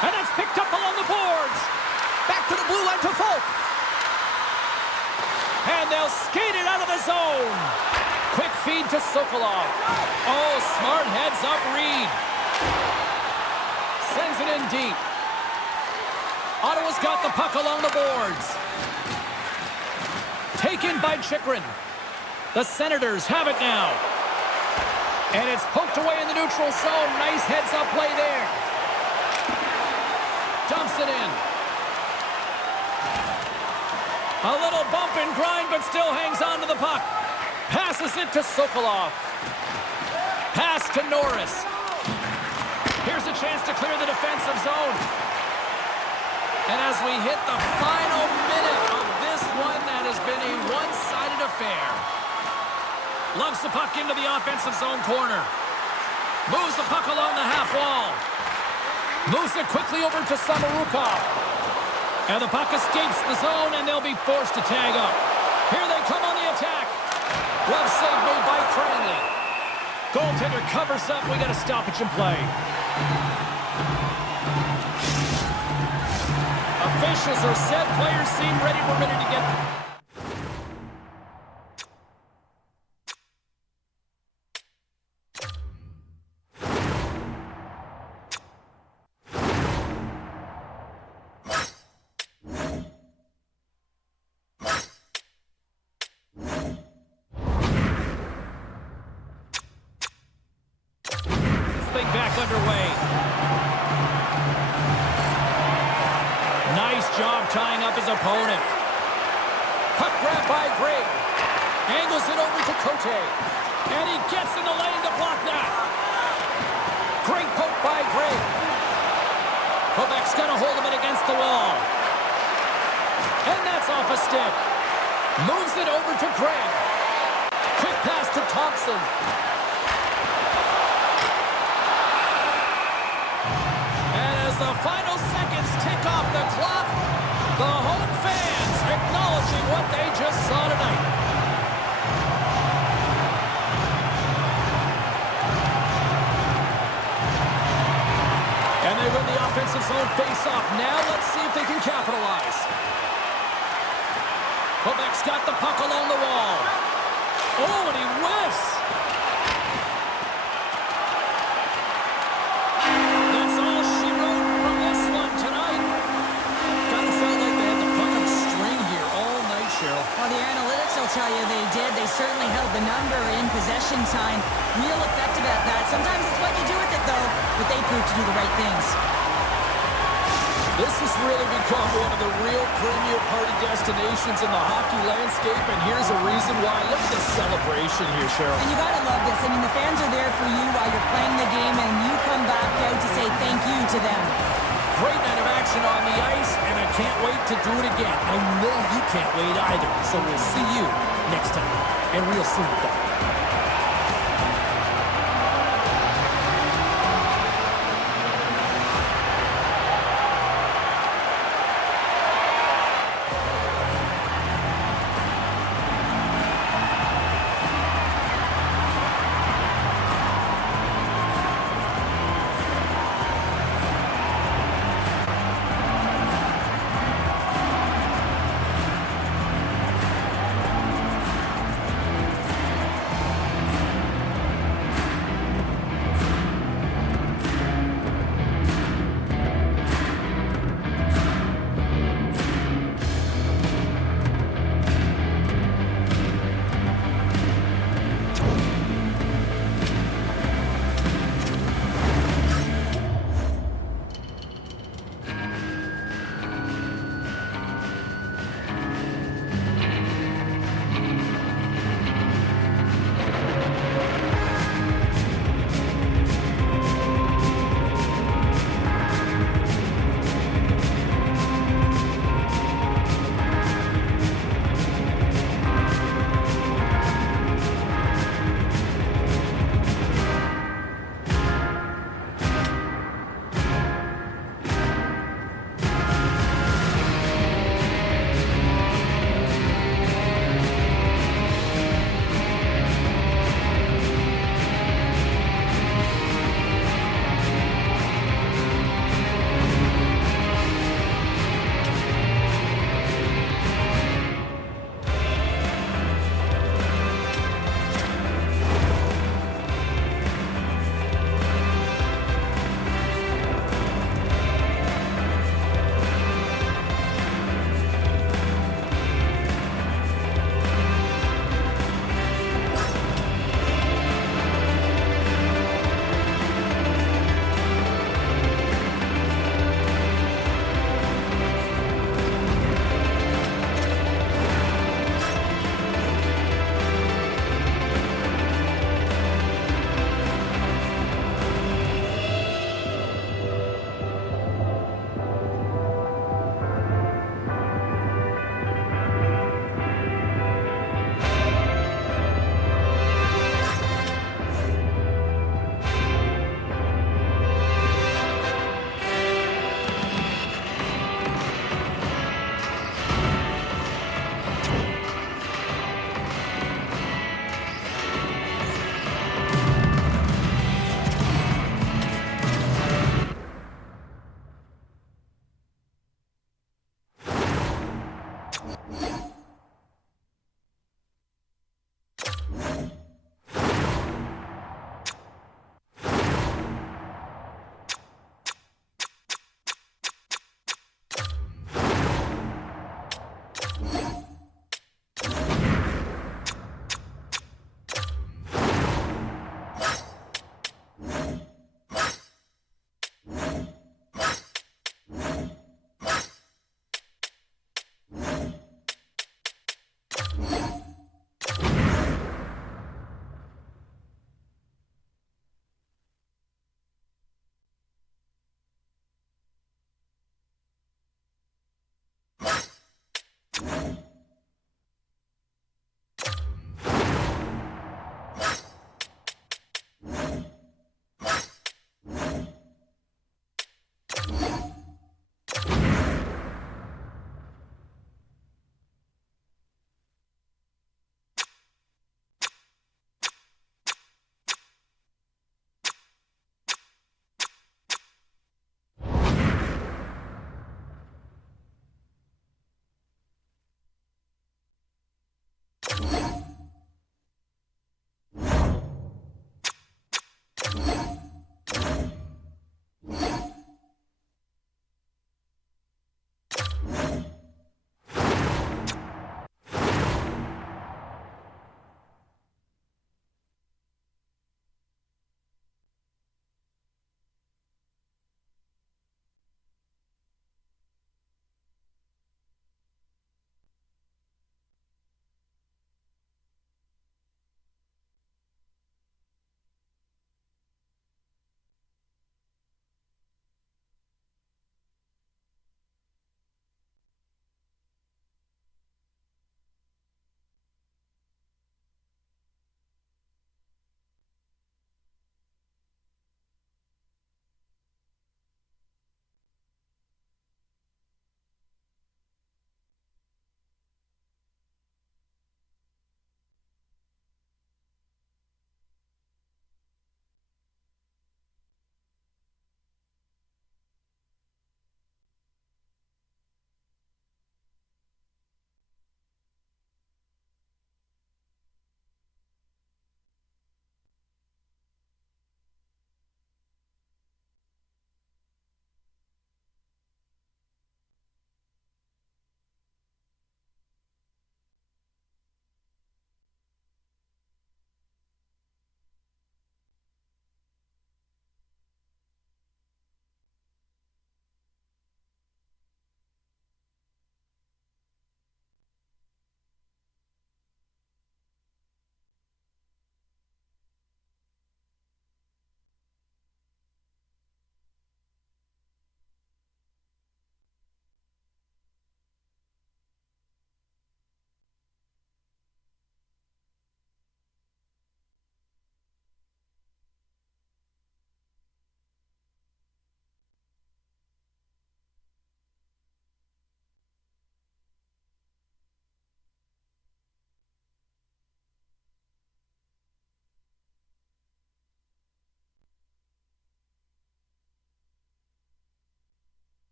And that's picked up along the boards. Back to the blue line to Folk. And they'll skate it out of the zone. Quick feed to Sokolov. Oh, smart heads-up read. Sends it in deep. Ottawa's got the puck along the boards. Taken by Chychrun. The Senators have it now. And it's poked away in the neutral zone. Nice heads-up play there. Dumps it in. A little bump and grind, but still hangs on to the puck. Passes it to Sokolov. Pass to Norris. Here's a chance to clear the defensive zone. And as we hit the final minute of this one, that has been a one-sided affair. Loves the puck into the offensive zone corner. Moves the puck along the half wall. Moves it quickly over to Samorukov. And the puck escapes the zone, and they'll be forced to tag up. Here they come on the attack. Glove save made by Cranley. Goaltender covers up. We got a stoppage in play. Officials are set. Players seem ready. We're ready to get them. Back underway. Nice job tying up his opponent. Puck grab by Greg. Angles it over to Cote. And he gets in the lane to block that. Great poke by Greg. Quebec's got a hold of it against the wall. And that's off a stick. Moves it over to Greg. Quick pass to Thompson. The final seconds tick off the clock. The home fans acknowledging what they just saw tonight. And they win the offensive zone face-off. Now let's see if they can capitalize. Quebec's got the puck along the wall. Oh, and he whiffs. Well, the analytics will tell you they did. They certainly held the number in possession time. Real effective at that. Sometimes it's what you do with it, though, but they proved to do the right things. This has really become one of the real premier party destinations in the hockey landscape, and here's a reason why. Look at the celebration here, Cheryl. And you gotta love this. I mean, the fans are there for you while you're playing the game, and you come back out to say thank you to them. Great night of action on the ice, and I can't wait to do it again. I know you can't wait either, so we'll see you next time, and real soon at that.